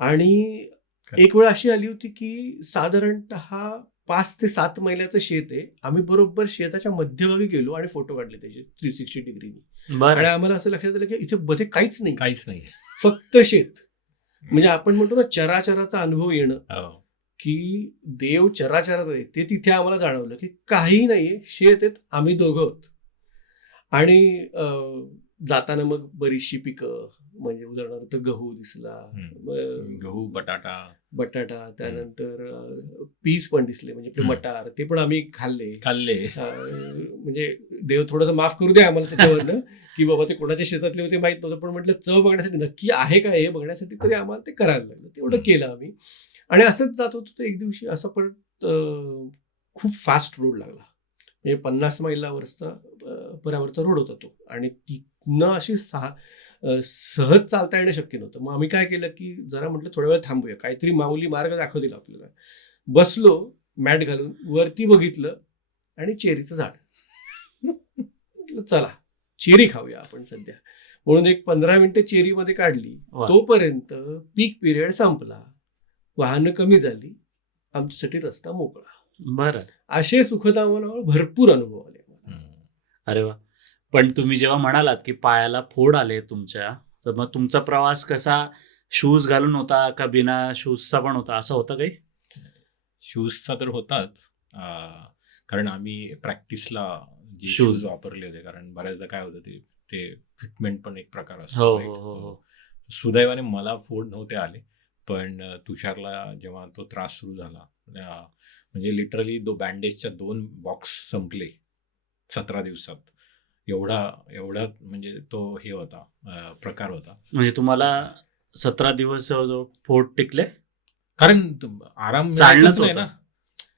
आणि एक वेळ अशी आली होती की साधारणतः 5 ते 7 मैलाचं शेत आहे. आम्ही बरोबर शेताच्या मध्यभागी गेलो आणि फोटो काढले त्याचे 360 डिग्रीनी, आणि बरं. आम्हाला असं लक्षात आलं की इथे मध्ये काहीच नाही, काहीच नाही. फक्त शेत. म्हणजे आपण म्हणतो ना चराचराचा अनुभव येणं, हो. की देव चराचरात आहे, ते तिथे आम्हाला जाणवलं की काही नाहीये, शेत आहेत, आम्ही दोघं आहोत. आणि जाताना मग बरीचशी पिकं, म्हणजे उदाहरणार्थ गहू दिसला, गहू, बटाटा, त्यानंतर पीस पण दिसले, म्हणजे आपले मटार, ते पण आम्ही खाल्ले. म्हणजे देव थोडंसं माफ करू दे आम्हाला त्याच्यावरनं, की बाबा ते कोणाच्या शेतातले होते माहित नव्हतं, पण म्हटलं चव बघण्यासाठी, नक्की आहे का हे बघण्यासाठी तरी आम्हाला ते करायला लागलं. तेवढं केलं आम्ही, आणि असंच जात होतो. तर एक दिवशी असं पण खूप फास्ट रोड लागला, म्हणजे 50 मैलावरचा परावरचा रोड होता तो, आणि तिथनं अशी सहज चालता येणं शक्य नव्हतं. मग आम्ही काय केलं की जरा म्हटलं थोड्या वेळ थांबूया, काहीतरी माऊली मार्ग दाखवतील आपल्याला. बसलो मॅट घालून, वरती बघितलं आणि चेरीचं झाड. म्हटलं चला चेरी खाऊया आपण सध्या, म्हणून एक 15 मिनिटं चेरीमध्ये काढली. तोपर्यंत पीक पिरियड संपला, वाहनं कमी झाली, आमच्यासाठी रस्ता मोकळा. बरं. असे सुखद आम्हाला भरपूर अनुभव आले. अरे वा. पण तुम्ही जेव्हा म्हणालात की पायाला फोड आले तुमच्या, तर मग तुमचा प्रवास कसा, शूज घालून होता का बिना शूजचा पण होता, असं होतं काही? शूजचा तर होताच, कारण आम्ही प्रॅक्टिसला जे Shoes. शूज वापरले होते, कारण बऱ्याचदा काय होतं ते फिटमेंट पण एक प्रकार हो असतो. हो हो हो. सुदैवाने मला फोड नव्हते आले, पण तुषारला जेव्हा तो त्रास सुरू झाला, म्हणजे लिटरली बँडेजच्या 2 बॉक्स संपले 17 दिवसात. एवढा म्हणजे तो हे होता, प्रकार होता. म्हणजे तुम्हाला 17 दिवस जवळजवळ फोड टिकले, कारण आराम चालणंच मिळायचाच नाही होतं. ना.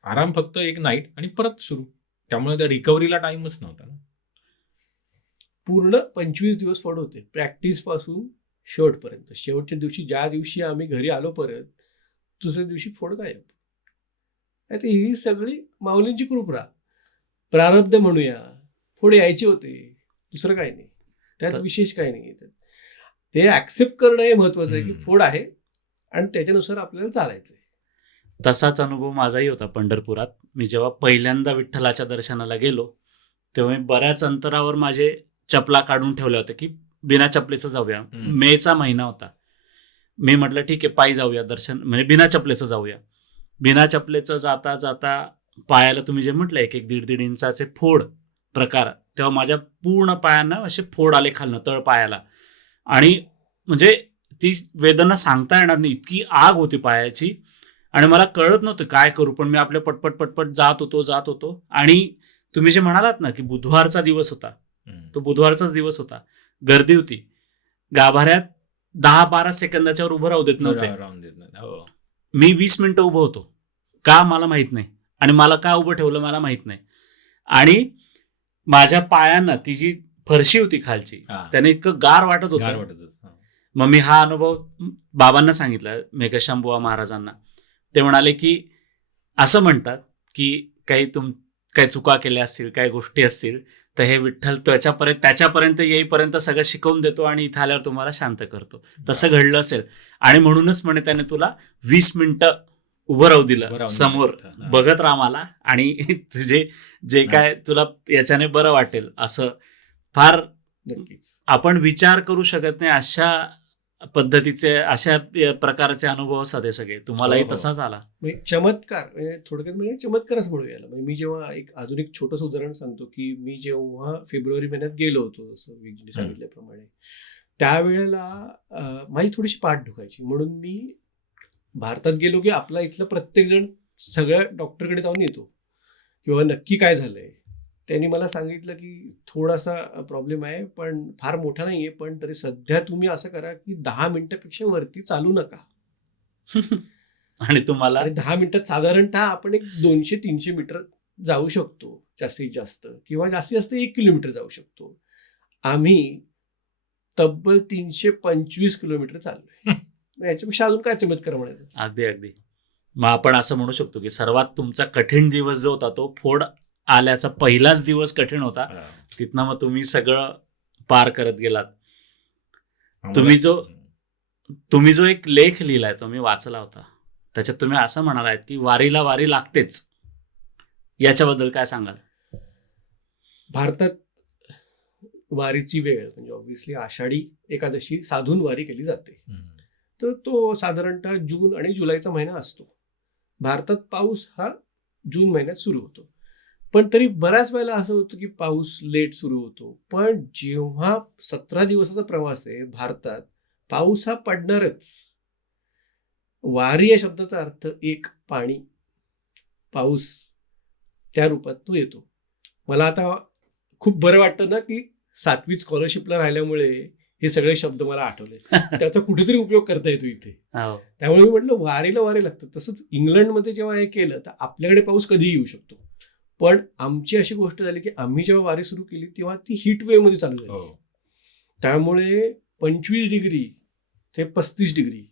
आराम फक्त एक नाईट आणि परत सुरू, त्यामुळे त्या रिकव्हरीला टाइमच नव्हता ना. पूर्ण 25 दिवस फोड होते, प्रॅक्टिस पासून शेवटपर्यंत. शेवटच्या दिवशी, ज्या दिवशी आम्ही घरी आलो परत, दुसऱ्या दिवशी फोड गायब. आता ही सगळी माऊलींची कृपा, प्रारब्ध म्हणूया. फोड यायचे होते, दुसरं काही नाही, त्यात विशेष काही नाही. ते ऍक्सेप्ट करणं हे महत्वाचं आहे, की फोड आहे आणि त्याच्यानुसार आपल्याला चालायचंय. तसाच अनुभव माझाही होता पंढरपुरात. मी जेव्हा पहिल्यांदा विठ्ठलाच्या दर्शनाला गेलो, तेव्हा मी बऱ्याच अंतरावर माझे चपला काढून ठेवल्या होत्या की बिना चपलेचं जाऊया. मेचा महिना होता. मी म्हटलं ठीक आहे, पायी जाऊया दर्शन, म्हणजे बिना चपलेचं जाऊया. बिना चपलेचं जाता जाता पायाला तुम्ही जे म्हटलं 1-1, 1.5 इंचाचे फोड प्रकार, तेव्हा माझ्या पूर्ण पायांना असे फोड आले खालनं तळ पायाला, आणि म्हणजे ती वेदना सांगता येणार नाही, इतकी आग होती पायाची, आणि मला कळत नव्हतं काय करू. पण मी आपल्या पटपट जात होतो. आणि तुम्ही जे म्हणालात ना की बुधवारचा दिवस होता, तो बुधवारचाच दिवस होता. गर्दी होती गाभाऱ्यात, 10-12 सेकंदाच्या वर उभं राहू देत नव्हते. मी 20 मिनिटं उभं होतो, का मला माहित नाही, आणि मला का उभं ठेवलं मला माहित नाही. आणि माझ्या पायांना ती जी फरशी होती खालची, त्याने इतकं गार वाटत होतं. मग मी हा अनुभव बाबांना सांगितला, मेघशांबुवा महाराजांना. ते म्हणाले की असं म्हणतात की काही चुका केल्या असतील, काही गोष्टी असतील, तर हे विठ्ठल त्याच्यापर्यंत येईपर्यंत सगळं शिकवून देतो आणि इथं आल्यावर तुम्हाला शांत करतो. तसं घडलं असेल, आणि म्हणूनच म्हणे त्याने तुला 20 मिनिटं उभं राहू दिलं समोर, बघत राहा मला, आणि तुझे जे काय तुला याच्याने बरं वाटेल. असं फार नक्कीच आपण विचार करू शकत नाही अशा पद्धतीचे अशा प्रकारचे अनुभव असतात सगळे तुम्हालाही हो, हो. तसाच आला. म्हणजे चमत्कार, म्हणजे थोडक्यात म्हणजे चमत्कारच म्हणू याला. म्हणजे मी जेव्हा अजून एक छोटंसं उदाहरण सांगतो, की मी जेव्हा फेब्रुवारी महिन्यात गेलो होतो, जसं विजयने सांगितल्याप्रमाणे, त्यावेळेला माझी थोडीशी पाठ दुखायची, म्हणून मी भारतात गेलो की आपला इथला प्रत्येक जण सगळ्या डॉक्टरकडे जाऊन येतो किंवा नक्की काय झालंय. त्यांनी मला सांगितलं की थोडासा प्रॉब्लेम आहे, पण फार मोठा नाहीये, पण तरी सध्या तुम्ही असं करा की 10 मिनिटापेक्षा वरती चालू नका. आणि तुम्हाला आणि 10 मिनिटात साधारणतः आपण एक 200-300 मीटर जाऊ शकतो जास्तीत जास्त, किंवा जास्तीत जास्त 1 किलोमीटर जाऊ शकतो. आम्ही तब्बल 325 किलोमीटर चाललोय. याच्यापेक्षा अजून काय चमत्कार म्हणायचं. अगदी अगदी. मग आपण असं म्हणू शकतो की सर्वात तुमचा कठीण दिवस जो होता तो फोड आल्याचा पहिलाच दिवस कठीण होता. हा. तिथनं मग तुम्ही सगळं पार करत गेलात. आम्हाला- तुम्ही जो एक लेख लिहिलाय तो मी वाचला होता, त्याच्यात तुम्ही असं म्हणालात की वारीला वारी लागतेच. याच्याबद्दल काय सांगाल? भारतात वारीची वेळ म्हणजे ऑब्व्हियसली आषाढी एकादशी साधून वारी केली जाते. हम्म. तर तो साधारणतः जून आणि जुलैचा महिना असतो. भारतात पाऊस हा जून महिन्यात सुरू होतो, पण तरी बऱ्याच वेळेला असं होतं की पाऊस लेट सुरू होतो. पण जेव्हा 17 दिवसाचा प्रवास आहे भारतात, पाऊस हा पडणारच. वारी या शब्दाचा अर्थ एक पाणी, पाऊस, त्या रूपात तो येतो. मला आता खूप बरं वाटतं ना की 7वी स्कॉलरशिपला राहिल्यामुळे हे सगळे शब्द मला आठवले. त्याचा कुठेतरी उपयोग करता येतो इथे. हो. त्यामुळे मी म्हटलं वारीला वारी लागतं. तसंच इंग्लंडमध्ये जेव्हा हे केलं तर आपल्याकडे पाऊस कधीही येऊ शकतो. पण आमची अशी गोष्ट झाली की आम्ही जेव्हा वारी सुरू केली तेव्हा ती हीट वेव्ह मध्ये चालू झाली. हो. त्यामुळे 25 डिग्री ते 35 डिग्री,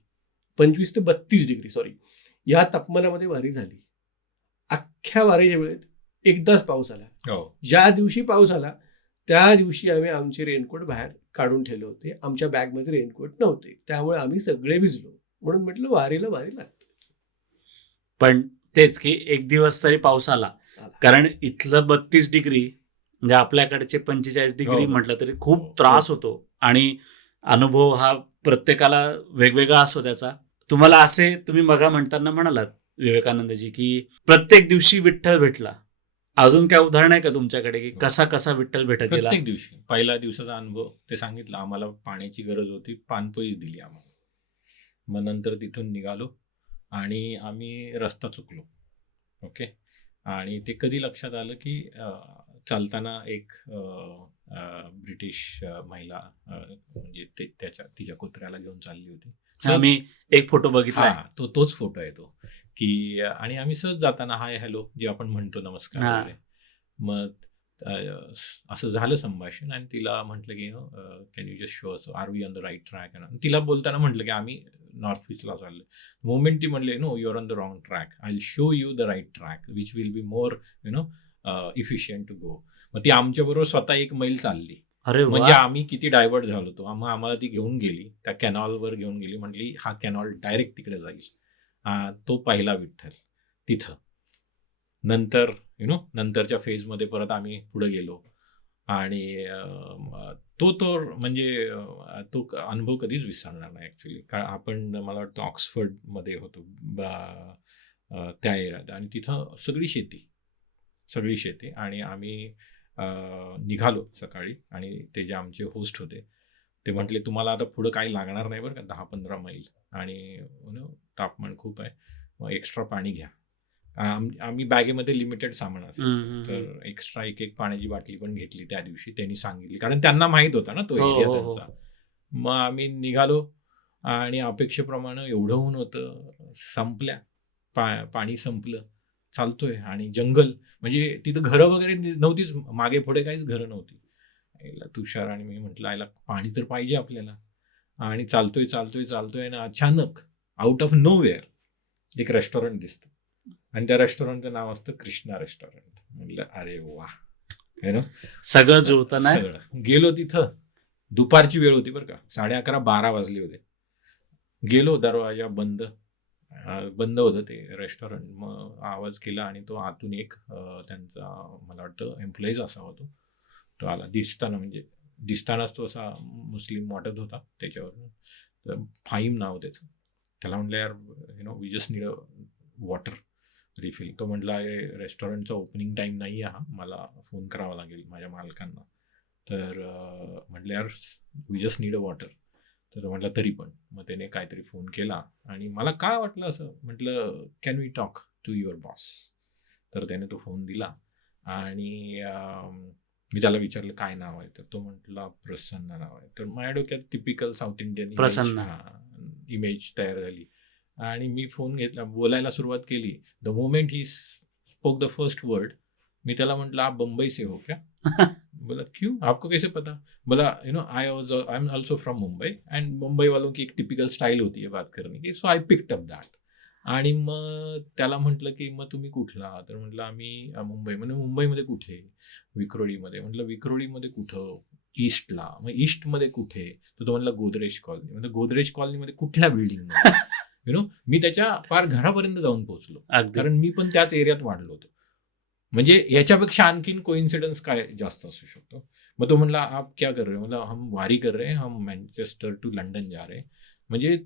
25 ते 32 डिग्री सॉरी, या तापमानामध्ये वारी झाली. अख्ख्या वारीच्या वेळेत एकदाच पाऊस आला. हो. ज्या दिवशी पाऊस आला त्या दिवशी आम्ही आमचे रेनकोट बाहेर काढून ठेवले होते. आमच्या बॅगमध्ये रेनकोट नव्हते, त्यामुळे आम्ही सगळे भिजलो. म्हणून म्हटलं वारीला वारी लागते. पण तेच की एक दिवस तरी पाऊस आला. कारण इथलं 32 डिग्री म्हणजे आपल्याकडचे 45 डिग्री हो. म्हटलं तरी खूप हो. त्रास होतो. आणि अनुभव हा प्रत्येकाला वेगवेगळा असतो त्याचा. तुम्हाला असे तुम्ही मगा म्हणताना म्हणालात विवेकानंदजी की प्रत्येक दिवशी विठ्ठल भेटला. अजून काय उदाहरण आहे का तुमच्याकडे की कसा कसा विठ्ठल भेटत गेला? प्रत्येक दिवशी पहिल्या दिवसाचा अनुभव ते सांगितलं. आम्हाला पाण्याची गरज होती, पानपोईच दिली आम्हाला. मग नंतर तिथून निघालो आणि आम्ही रस्ता चुकलो. ओके. आणि ते कधी लक्षात आलं की चालताना एक ब्रिटिश महिला म्हणजे तिच्या कुत्र्याला घेऊन चालली होती. आम्ही एक फोटो बघितला. हा, तोच फोटो आहे तो. की आणि आम्ही सहज जाताना हाय हॅलो जे आपण म्हणतो नमस्कार हा. वगैरे. मग असं झालं संभाषण आणि तिला म्हटलं की can you just show us are we on the right track. तिला बोलताना म्हटलं की आम्ही नॉर्थ ईस्टला चाललो. मोमेंट ती म्हणले no you are on the wrong track, I will show you the right track which will be more efficient to go. मग ती आमच्याबरोबर स्वतः 1 मैल चालली. अरे म्हणजे वा. आम्ही किती डायव्हर्ट झालो होतो. आम्हाला ती घेऊन गेली, त्या कॅनॉलवर घेऊन गेली. म्हटली हा कॅनॉल डायरेक्ट तिकडे जाईल. तो पहिला विठ्ठल तिथं. नंतर नंतरच्या फेजमध्ये परत आम्ही पुढे गेलो आणि तो म्हणजे तो अनुभव कधीच विसरणार नाही ॲक्च्युली. कारण आपण मला वाटतं ऑक्सफर्डमध्ये होतो त्या एरियात आणि तिथं सगळी शेती आणि आम्ही निघालो सकाळी आणि ते जे आमचे होस्ट होते ते म्हटले तुम्हाला आता पुढं काही लागणार नाही बरं का, 10-15 मैल आणि तापमान खूप आहे, मग एक्स्ट्रा पाणी घ्या. आम्ही बॅगेमध्ये लिमिटेड सामान असेल तर एक्स्ट्रा एक पाण्याची बाटली पण घेतली त्या दिवशी. त्यांनी सांगितली कारण त्यांना माहीत होता ना तो एरिया त्यांचा. मग आम्ही निघालो आणि अपेक्षेप्रमाणे एवढं ऊन होतं, संपल्या पाणी संपलं, चालतोय आणि जंगल म्हणजे तिथं घरं वगैरे नव्हतीच, मागे पुढे काहीच घरं नव्हती. तुषार आणि मी म्हटलं आयला पाणी तर पाहिजे आपल्याला. आणि चालतोय आणि अचानक आउट ऑफ नोवेअर एक रेस्टॉरंट दिसतं आणि त्या रेस्टॉरंटचं नाव असतं कृष्णा रेस्टॉरंट. म्हटलं अरे वा, सगळं जुळतं ना. सगळं. गेलो तिथं, दुपारची वेळ होती बरं का, 11:30-12 वाजले होते. गेलो, दरवाजा बंद होतं ते रेस्टॉरंट. मग आवाज केला आणि तो आतून एक त्यांचा मला वाटतं एम्प्लॉईज असा होतो तो आला. दिसतानाच तो असा मुस्लिम वाटत होता त्याच्यावरून. तर फाईम नाव त्याचं. त्याला म्हटलं यार we just need a water refill. तो म्हटला रेस्टॉरंटचा ओपनिंग टाईम नाही आहे, मला फोन करावा लागेल माझ्या मालकांना. तर म्हटलं यार we just need a water. तर म्हटलं तरी पण. मग त्याने काहीतरी फोन केला आणि मला काय वाटलं असं, म्हटलं can we talk to your boss. तर त्याने तो फोन दिला आणि मी त्याला विचारलं काय नाव आहे, तर तो म्हटला प्रसन्न नाव आहे. तर माझ्या डोक्यात typical South Indian Prasanna. Image तयार झाली आणि मी फोन घेतला, बोलायला सुरुवात केली. The moment he spoke the first word, मी त्याला म्हटलं आप बम्बई से हो क्या. बोला क्यों, आपको कैसे पता. बोला I am also from Mumbai and Mumbai वालों की एक टिपिकल स्टाईल होती है बात करने की, so I picked up that. आणि मग त्याला म्हटलं की मग तुम्ही कुठला, तर म्हटलं आम्ही मुंबई. म्हणजे मुंबईमध्ये कुठे, विक्रोळीमध्ये. म्हटलं विक्रोळीमध्ये कुठं, ईस्टला. मग ईस्टमध्ये कुठे, तर तो म्हटलं गोदरेज कॉलनी. म्हणजे गोदरेज कॉलनीमध्ये कुठल्या बिल्डिंगमध्ये. मी त्याच्या फार घरापर्यंत जाऊन पोहोचलो, अगदी. कारण मी पण त्याच एरियात वाढलो होतो. म्हणजे याच्यापेक्षा आणखीन कोइन्सिडन्स काय जास्त असू शकतो. मग तो म्हणला आप क्या कर रहे हो, मतलब हम वारी कर रहे हैं, हम मँचेस्टर टू लंडन जा रहे. म्हणजे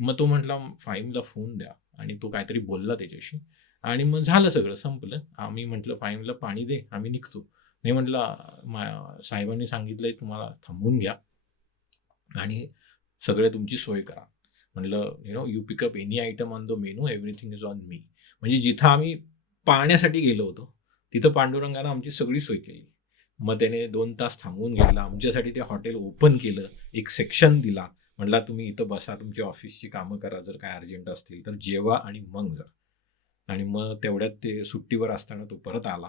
मग तो म्हटला फाईमला फोन द्या, आणि तो काहीतरी बोलला त्याच्याशी आणि मग झालं, सगळं संपलं. आम्ही म्हटलं फाईमला पाणी दे, आम्ही निघतो. नाही म्हटलं साहेबांनी सांगितलंय तुम्हाला थांबून घ्या आणि सगळे तुमची सोय करा. म्हटलं you pick up any item on the menu, everything is on me. म्हणजे जिथं आम्ही पाहण्यासाठी गेलो होतो तिथं पांडुरंगानं आमची सगळी सोय केली. मग त्याने 2 तास थांबवून घेतला, आमच्यासाठी ते हॉटेल ओपन केलं, एक सेक्शन दिला. म्हटला तुम्ही इथं बसा, तुमची ऑफिसची कामं करा, जर काय अर्जंट असतील तर जेवा आणि मग जा. आणि मग तेवढ्यात ते सुट्टीवर असताना तो परत आला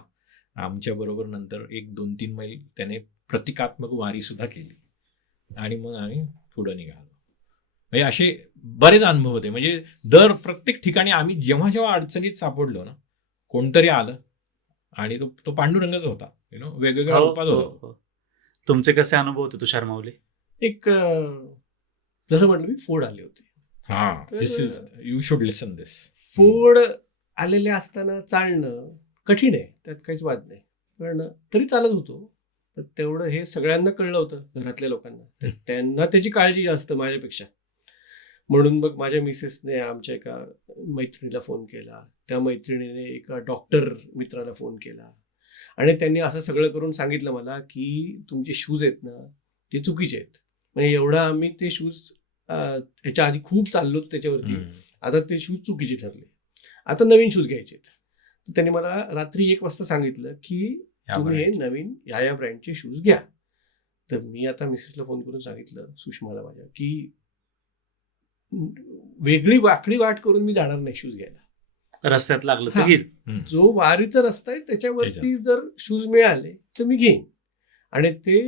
आमच्याबरोबर. नंतर 1-2-3 मैल त्याने प्रतिकात्मक वारीसुद्धा केली आणि मग आम्ही पुढं निघालो. म्हणजे असे बरेच अनुभव होते. म्हणजे प्रत्येक ठिकाणी आम्ही जेव्हा जेव्हा अडचणीत सापडलो ना, कोणतरी आलं आणि तो पांडुरंगाचा होता. वेगवेगळ्या हो, रूपात हो, होता. हो. तुमचे कसे अनुभव होते तुषार माऊली? एक जसं म्हटलं मी फोड आले होते. हा, दिस इज यू शुड लिसन दिस. फोड आलेले असताना चालणं कठीण आहे, त्यात काहीच वाद नाही. पण तरी चालत होतो. तर तेवढं हे सगळ्यांना कळलं होतं, घरातल्या लोकांना. तर त्यांना त्याची काळजी जास्त माझ्यापेक्षा. म्हणून मग माझ्या मिसेसने आमच्या एका मैत्रिणीला फोन केला, त्या मैत्रिणीने एका डॉक्टर मित्राला फोन केला आणि त्यांनी असं सगळं करून सांगितलं मला की तुमचे शूज आहेत ना ते चुकीचे आहेत. म्हणजे एवढा आम्ही ते शूज ह्याच्या आधी खूप चाललो त्याच्यावरती, आता ते शूज चुकीचे ठरले, आता नवीन शूज घ्यायचे. तर त्यांनी मला रात्री 1 वाजता सांगितलं की तुम्ही हे नवीन या ब्रँडचे शूज घ्या. तर मी आता मिसेसला फोन करून सांगितलं, सुषमाला माझ्या, की वेगळी वाकडी वाट करून मी जाणार नाही शूज घ्यायला. रस्त्यात लागलं तर हा. घेईल. जो वारीचा रस्ता आहे त्याच्यावरती जर शूज मिळाले तर मी घेईन. आणि ते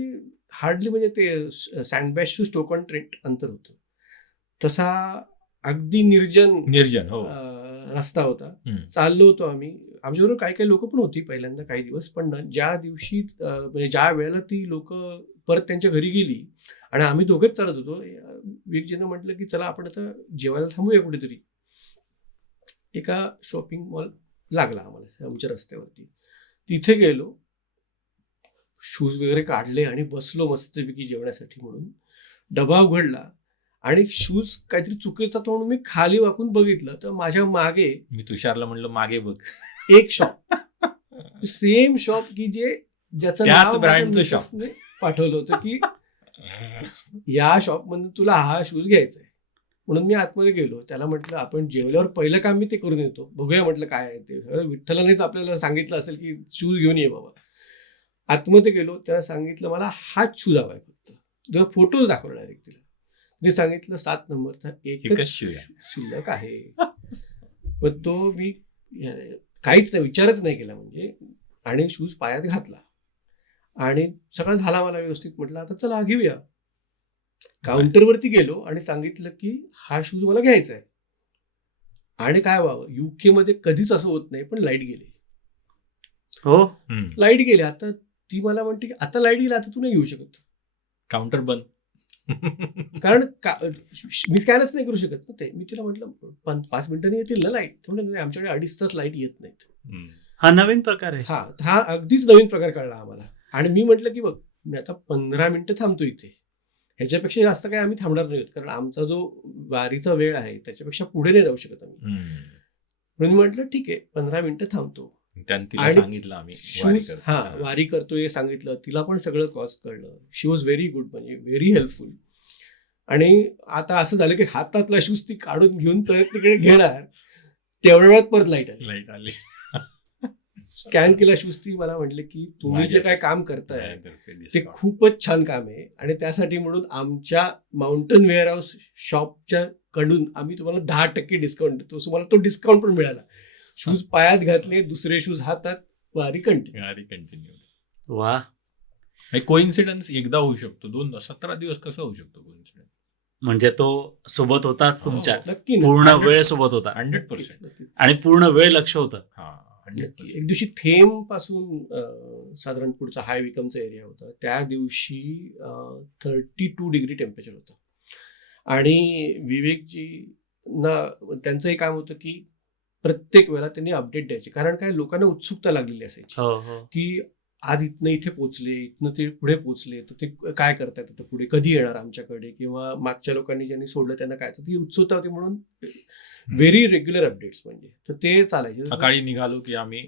हार्डली म्हणजे ते सँडबॅग टू स्टोक ऑन ट्रेंट अंतर होतं. तसा अगदी निर्जन हो. रस्ता होता. चाललो होतो आम्ही, आमच्याबरोबर काही काही लोक पण होती पहिल्यांदा काही दिवस. पण ज्या दिवशी म्हणजे ज्या वेळेला ती लोक परत त्यांच्या घरी गेली आणि आम्ही दोघंच चालत होतो, विवेकजीनं म्हटलं की चला आपण आता जेवायला थांबूया कुठेतरी. एका शॉपिंग मॉल लागला आम्हाला आमच्या रस्त्यावरती. तिथे गेलो, शूज वगैरे काढले आणि बसलो मस्तपैकी जेवण्यासाठी म्हणून. डबा उघडला आणि शूज काहीतरी चुकीचा तो म्हणून मी खाली वाकून बघितलं, तर माझ्या मागे मी तुषारला म्हणलं मागे बघ, एक शॉप, सेम शॉप की ज्याचं त्याच नाव ब्रँडचं शॉप मिसेसने पाठवलं होतं की या शॉप मधून तुला हा शूज घ्यायचा आहे. म्हणून मी आतमध्ये गेलो. त्याला म्हटलं आपण जेवल्यावर पहिलं काम मी ते करून येतो, बघूया म्हटलं काय आहे ते. विठ्ठलानेच आपल्याला सांगितलं असेल की शूज घेऊन ये बाबा. आतमध्ये गेलो, त्याला सांगितलं मला हाच शूज हवा आहे फक्त. तुला फोटोज दाखवला डायरेक्ट तिला. मी सांगितलं 7 नंबरचा एकच शिल्लक आहे. पण तो मी काहीच नाही, विचारच नाही केला म्हणजे. आणि शूज पायात घातला आणि सगळं झाला मला व्यवस्थित. म्हटलं आता चला घेऊया. काउंटरवरती गेलो आणि सांगितलं की हा शूज मला घ्यायचा आहे. आणि काय व्हावं, UK मध्ये कधीच असं होत नाही, पण लाईट गेली. हो, लाईट गेली. आता ती मला म्हणते की आता लाईट गेली, आता तू नाही घेऊ शकत, काउंटर बंद. कारण मी स्कॅनच नाही करू शकत ना ते. मी तिला म्हटलं 5 मिनिटांनी येतील ना लाईट. म्हणलं नाही, आमच्याकडे 2.5 तास लाईट येत नाहीत. हा नवीन प्रकार आहे. हा अगदीच नवीन प्रकार कळला आम्हाला. आणि मी म्हटलं की बघ, मी आता 15 मिनिटं थांबतो इथे, ह्याच्यापेक्षा जास्त काही आम्ही थांबणार नाही आहोत, कारण आमचा जो वारीचा वेळ आहे त्याच्यापेक्षा पुढे नाही जाऊ शकत आम्ही. म्हणून म्हटलं ठीक आहे 15 मिनिटं थांबतो. त्यांनी तिला आणि सांगितलं आम्ही वारी शूज करतो. वारी करतोय हे सांगितलं, तिला पण सगळं कॉज कळलं. शी वॉज व्हेरी गुड, म्हणजे व्हेरी हेल्पफुल. आणि आता असं झालं की हातातला शूज ती काढून घेऊन तर तिकडे घेणार, तेवढ्या वेळात परत लाईट आली. लाईट आली. स्कॅन केला शूज, ती मला म्हटले की तुम्ही जे काय काम करताय ते खूपच छान काम आहे, आणि त्यासाठी म्हणून आमच्या माउंटन वेअरहाऊस शॉपच्या कडून आम्ही तुम्हाला 10% डिस्काउंट देतो. तुम्हाला तो डिस्काउंट पण मिळाला. शूज पायात घातले, दुसरे शूज हातात, वारी कंटिन्यू. वा, कोइन्सिडन्स एकदा होऊ शकतो, 17 दिवस कसं होऊ शकतो कोइन्सिडन्स? म्हणजे तो सोबत होताच तुमच्या, नक्की ना. पूर्ण वेळ सोबत होता 100%. नक्कीच. आणि पूर्ण वेळ लक्ष होतं. नक्की. 100%. एक दिवशी थेंब पासून साधारण पुढचा हाय विकमचा एरिया होता, त्या दिवशी 32 डिग्री टेम्परेचर होतं. आणि विवेकजी ना त्यांचं हे काम होतं की प्रत्येक वेळेला त्यांनी अपडेट द्यायचे, कारण काय लोकांना उत्सुकता लागलेली असायची हो हो. की आज इथनं इथे पोचले, इथनं ते पुढे पोचले, तर ते काय करतात तिथं पुढे, कधी येणार आमच्याकडे, किंवा मागच्या लोकांनी ज्यांनी सोडलं त्यांना काय, तर ती उत्सुकता होती. म्हणून व्हेरी रेग्युलर अपडेट्स म्हणजे तर ते चालायचे. सकाळी निघालो की आम्ही,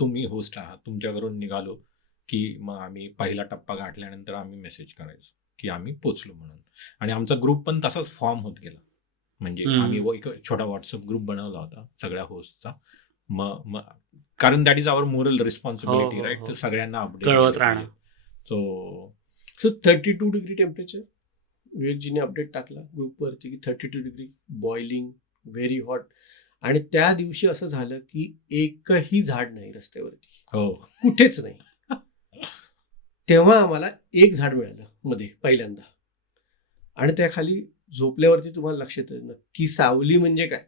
तुम्ही होस्ट आहात, तुमच्याकडून निघालो की मग आम्ही पहिला टप्पा गाठल्यानंतर आम्ही मेसेज करायचो की आम्ही पोचलो म्हणून. आणि आमचा ग्रुप पण तसाच फॉर्म होत गेला. म्हणजे आम्ही एक छोटा व्हॉट्सअप ग्रुप बनवला होता सगळ्या होस्टचा. मग कारण that is our moral responsibility, right? तर सगळ्यांना अपडेट कळवत राहणं. सो 32 डिग्री टेम्परेचर, विवेकजीने अपडेट टाकला ग्रुपवरती की 32 डिग्री, बॉइलिंग, व्हेरी हॉट. आणि त्या दिवशी असं झालं की एकही झाड नाही रस्त्यावरती, हो, कुठेच नाही. तेव्हा आम्हाला एक झाड मिळालं मध्ये पहिल्यांदा, आणि त्या खाली झोपल्यावरती तुम्हाला लक्षात येतं नक्की सावली म्हणजे काय.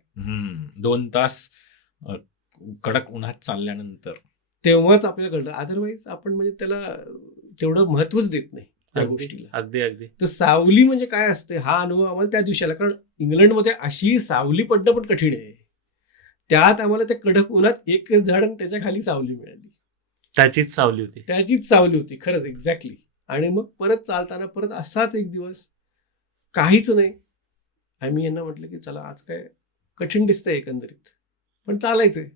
2 तास कडक उन्हात चालल्यानंतर तेव्हाच आपल्याला कळलं. अदरवाईज आपण म्हणजे त्याला तेवढं महत्वच देत नाही त्या अगदी गोष्टीला. अगदी अगदी. तर सावली म्हणजे काय असते हा अनुभव आम्हाला त्या दिवशी आला, कारण इंग्लंडमध्ये अशी सावली पडणं पण कठीण आहे. त्यात आम्हाला त्या कडक उन्हात एक झाड आणि त्याच्या खाली सावली मिळाली, त्याचीच सावली होती. त्याचीच सावली होती खरंच, एक्झॅक्टली. आणि मग परत चालताना परत असाच एक दिवस, काहीच नाही. आम्ही यांना म्हटलं की चला आज काय कठीण दिसतंय एकंदरीत, पण चालायचंय.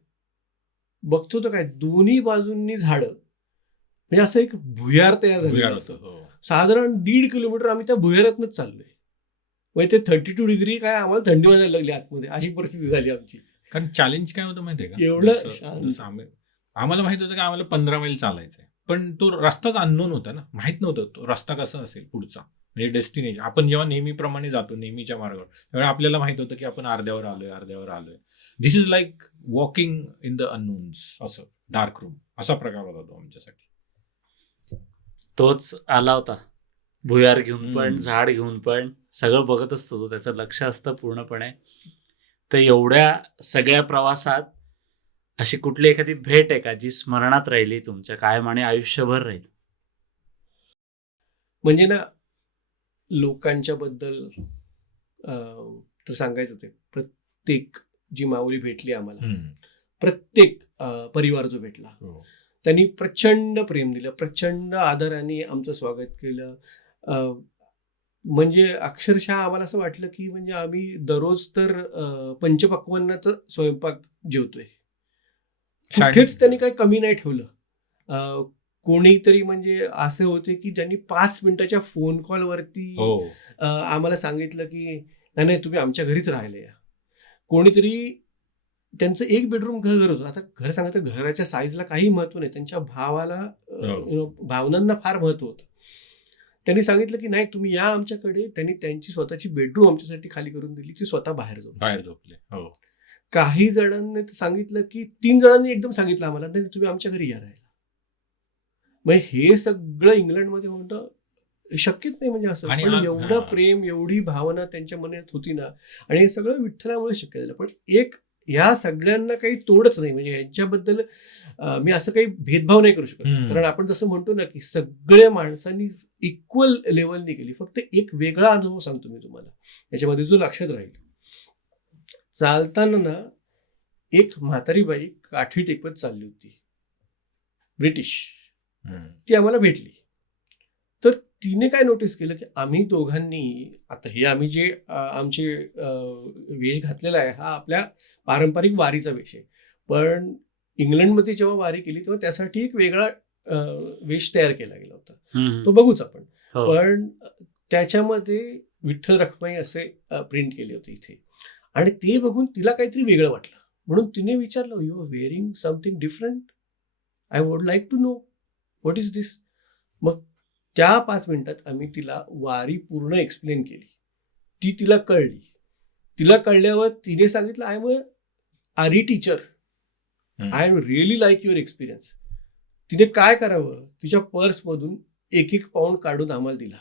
बघतो तर काय दोन्ही बाजूंनी झाडं, म्हणजे असं एक भुयार तयार झालं असं. साधारण 1.5 किलोमीटर आम्ही त्या भुयारातनच चाललोय. म्हणजे ते 32 डिग्री काय आम्हाला थंडी वाजायला लागली आतमध्ये, अशी परिस्थिती झाली आमची. कारण चॅलेंज काय होतं माहितीये का, एवढं आम्हाला माहित होतं की आम्हाला 15 मैल चालायचंय, पण तो रस्ताच अननोन होता ना, माहित नव्हतं तो रस्ता कसा असेल पुढचा, म्हणजे डेस्टिनेशन. आपण जेव्हा नेहमीप्रमाणे जातो नेहमीच्या मार्गावर, त्यावेळी आपल्याला माहित होतं की आपण अर्ध्यावर आलोय. This is like walking in the unknowns, असं डार्क रूम असा प्रकार होता तो आमच्यासाठी. तोच आला होता भुयार घेऊन पण, झाड घेऊन पण, सगळं बघत असतो तो, त्याचं लक्ष असतं पूर्णपणे. तर एवढ्या सगळ्या प्रवासात अशी कुठली एखादी भेट आहे का जी स्मरणात राहिली तुमच्या कायम आणि आयुष्यभर राहील? म्हणजे ना लोकांच्या बद्दल तर सांगायचं ते, प्रत्येक जी माऊली भेटली आम्हाला, प्रत्येक परिवार जो भेटला, त्यांनी प्रचंड प्रेम दिलं, प्रचंड आदराने आमचं स्वागत केलं. म्हणजे अक्षरशः आम्हाला असं वाटलं की म्हणजे आम्ही दररोज तर पंचपक्वान्नाचा स्वयंपाक जेवतोय. कुठेच त्यांनी काही कमी नाही ठेवलं. कोणीतरी म्हणजे असे होते की ज्यांनी 5 मिनिटाच्या फोन कॉलवरती आम्हाला सांगितलं की नाही तुम्ही आमच्या घरीच राहिले या. कोणीतरी त्यांचं 1 बेडरूम घर होतं. आता घर सांगतं, घराच्या साईजला काही महत्व नाही, त्यांच्या भावाला भावनांना फार महत्व होतं. त्यांनी सांगितलं की नाही तुम्ही या आमच्याकडे. त्यांनी त्यांची स्वतःची बेडरूम आमच्यासाठी खाली करून दिली, ती स्वतः बाहेर झोपले. काही जणांनी सांगितलं की 3 जणांनी एकदम सांगितलं आम्हाला नाही तुम्ही आमच्या घरी या राहायला. मग हे सगळं इंग्लंडमध्ये होतं शक्यच नाही, म्हणजे असं. पण एवढं प्रेम, एवढी भावना त्यांच्या मनात होती ना, आणि हे सगळं विठ्ठलामुळे शक्य झालं. पण एक या सगळ्यांना काही तोडच नाही, म्हणजे यांच्याबद्दल मी असं काही भेदभाव नाही करू शकत, कारण आपण जसं म्हणतो ना की सगळ्या माणसांनी इक्वल लेवलनी केली. फक्त एक वेगळा अनुभव सांगतो मी तुम्हाला याच्यामध्ये जो लक्षात राहील. चालताना ना एक म्हातारी बाई काठी टेकवत चालली होती, ब्रिटिश. ती आम्हाला भेटली. तर तिने काय नोटीस केलं की आम्ही दोघांनी आता हे आम्ही जे आमचे वेश घातलेला आहे हा आपल्या पारंपरिक वारीचा वेश आहे, पण इंग्लंडमध्ये जेव्हा वारी केली तेव्हा त्यासाठी एक वेगळा वेश तयार केला गेला होता, तो बघूच आपण. हो. पण त्याच्यामध्ये विठ्ठल रखुमाई असे प्रिंट केले होते इथे, आणि ते बघून तिला काहीतरी वेगळं वाटलं, म्हणून तिने विचारलं, you are wearing something different, I would like to know what is this. मग त्या 5 मिनिटात आम्ही तिला वारी पूर्ण एक्सप्लेन केली, ती तिला कळली. तिला कळल्यावर तिने सांगितलं, आय एम अ आरी teacher, I really like your experience. तिने काय करावं, तिच्या पर्समधून 1-1 पाऊंड काढून आम्हाला दिला.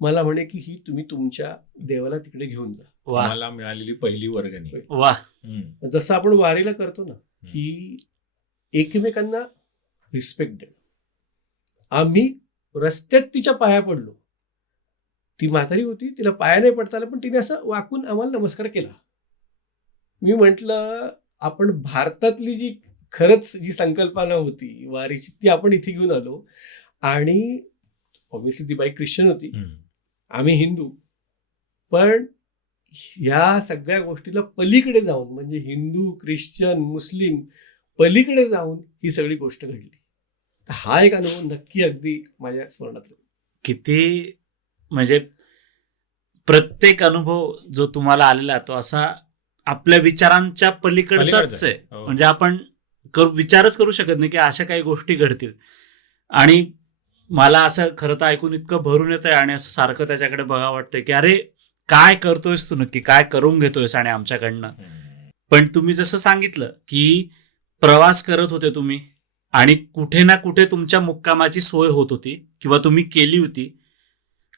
मला म्हणे की ही तुम्ही तुमच्या देवाला तिकडे घेऊन जा. वा मला मिळालेली पहिली वर्गणी. वा. जसं आपण वारीला करतो ना, की एकमेकांना रिस्पेक्ट देणं. आम्ही रस्त्यात तिच्या पाया पडलो. ती म्हातारी होती, तिला पाया नाही पडता आला, पण तिने असं वाकून आम्हाला नमस्कार केला. मी म्हटलं, आपण भारतातली जी खरंच जी संकल्पना होती वारीची ती आपण इथे घेऊन आलो. आणि ऑब्व्हियसली ती बाई ख्रिश्चन होती, आम्ही हिंदू, पण ह्या सगळ्या गोष्टीला पलीकडे जाऊन, म्हणजे हिंदू, ख्रिश्चन, मुस्लिम पलीकडे जाऊन ही सगळी गोष्ट घडली. हा एक अनुभव नक्की अगदी माझ्या स्मरणात राहील. किती म्हणजे प्रत्येक अनुभव जो तुम्हाला आलेला तो असा आपल्या विचारांच्या पलीकडचाच आहे. हो. म्हणजे आपण विचारच करू शकत नाही की अशा काही गोष्टी घडतील. आणि मला असं खरं तर ऐकून इतकं भरून येतंय आणि असं सारखं त्याच्याकडे बघा वाटतंय की अरे काय करतोयस तू नक्की, काय करून घेतोयस आणि आमच्याकडनं. पण तुम्ही जसं सांगितलं की प्रवास करत होते तुम्ही आणि कुठे ना कुठे तुमच्या मुक्कामाची सोय होत होती किंवा तुम्ही केली होती,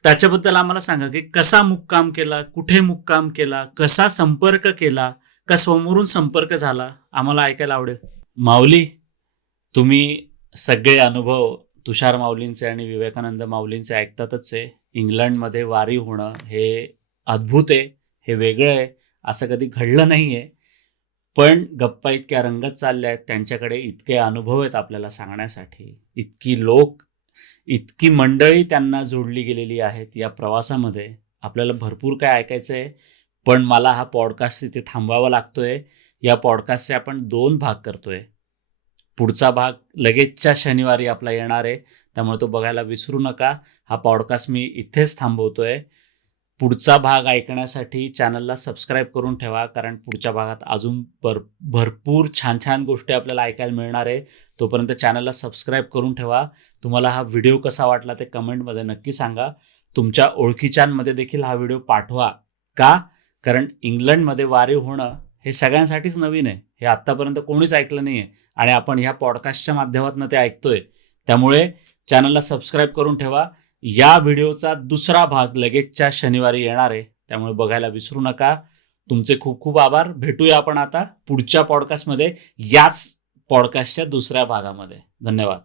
त्याच्याबद्दल आम्हाला सांगा की कसा मुक्काम केला, कुठे मुक्काम केला, कसा संपर्क केला, का समोरून संपर्क झाला, आम्हाला ऐकायला आवडेल. माऊली, तुम्ही सगळे अनुभव तुषार माऊलींचे आणि विवेकानंद माऊलींचे ऐकतातच आहे. इंग्लंडमध्ये वारी होणं हे अद्भुत आहे, हे वेगळं आहे, असं कधी घडलं नाही आहे. पण गप्पा इतक्या रंगत चालल्या आहेत, त्यांच्याकडे इतके अनुभव आहेत आपल्याला सांगण्यासाठी, इतकी लोक, इतकी मंडळी त्यांना जोडली गेलेली आहेत या प्रवासामध्ये. आपल्याला भरपूर काय ऐकायचं आहे, पण मला हा पॉडकास्ट इथे थांबवावा लागतोय. या पॉडकास्टचे आपण 2 भाग करतोय. पुढचा भाग लगेचच्या शनिवारी आपला येणार आहे, त्यामुळे तो बघायला विसरू नका. हा पॉडकास्ट मी इथेच थांबवतोय. पुढचा भाग ऐकण्यासाठी चॅनलला सबस्क्राईब करून ठेवा, कारण पुढच्या भागात अजून भरपूर छान छान गोष्टी आपल्याला ऐकायला मिळणार आहे. तोपर्यंत चॅनलला सबस्क्राईब करून ठेवा. तुम्हाला हा व्हिडिओ कसा वाटला ते कमेंटमध्ये नक्की सांगा. तुमच्या ओळखीच्यांमध्ये देखील हा व्हिडिओ पाठवा. का? कारण इंग्लंडमध्ये वारी होणं हे सगळ्यांसाठीच नवीन आहे. हे आत्तापर्यंत कोणीच ऐकलं नाही आहे आणि आपण ह्या पॉडकास्टच्या माध्यमातून ते ऐकतोय. त्यामुळे चॅनलला सबस्क्राईब करून ठेवा. या व्हिडिओचा दुसरा भाग लगेचच्या शनिवारी येणार आहे, त्यामुळे बघायला विसरू नका. तुमचे खूप खूप आभार. भेटूया आपण आता पुढच्या पॉडकास्टमध्ये, याच पॉडकास्टच्या दुसऱ्या भागामध्ये. धन्यवाद.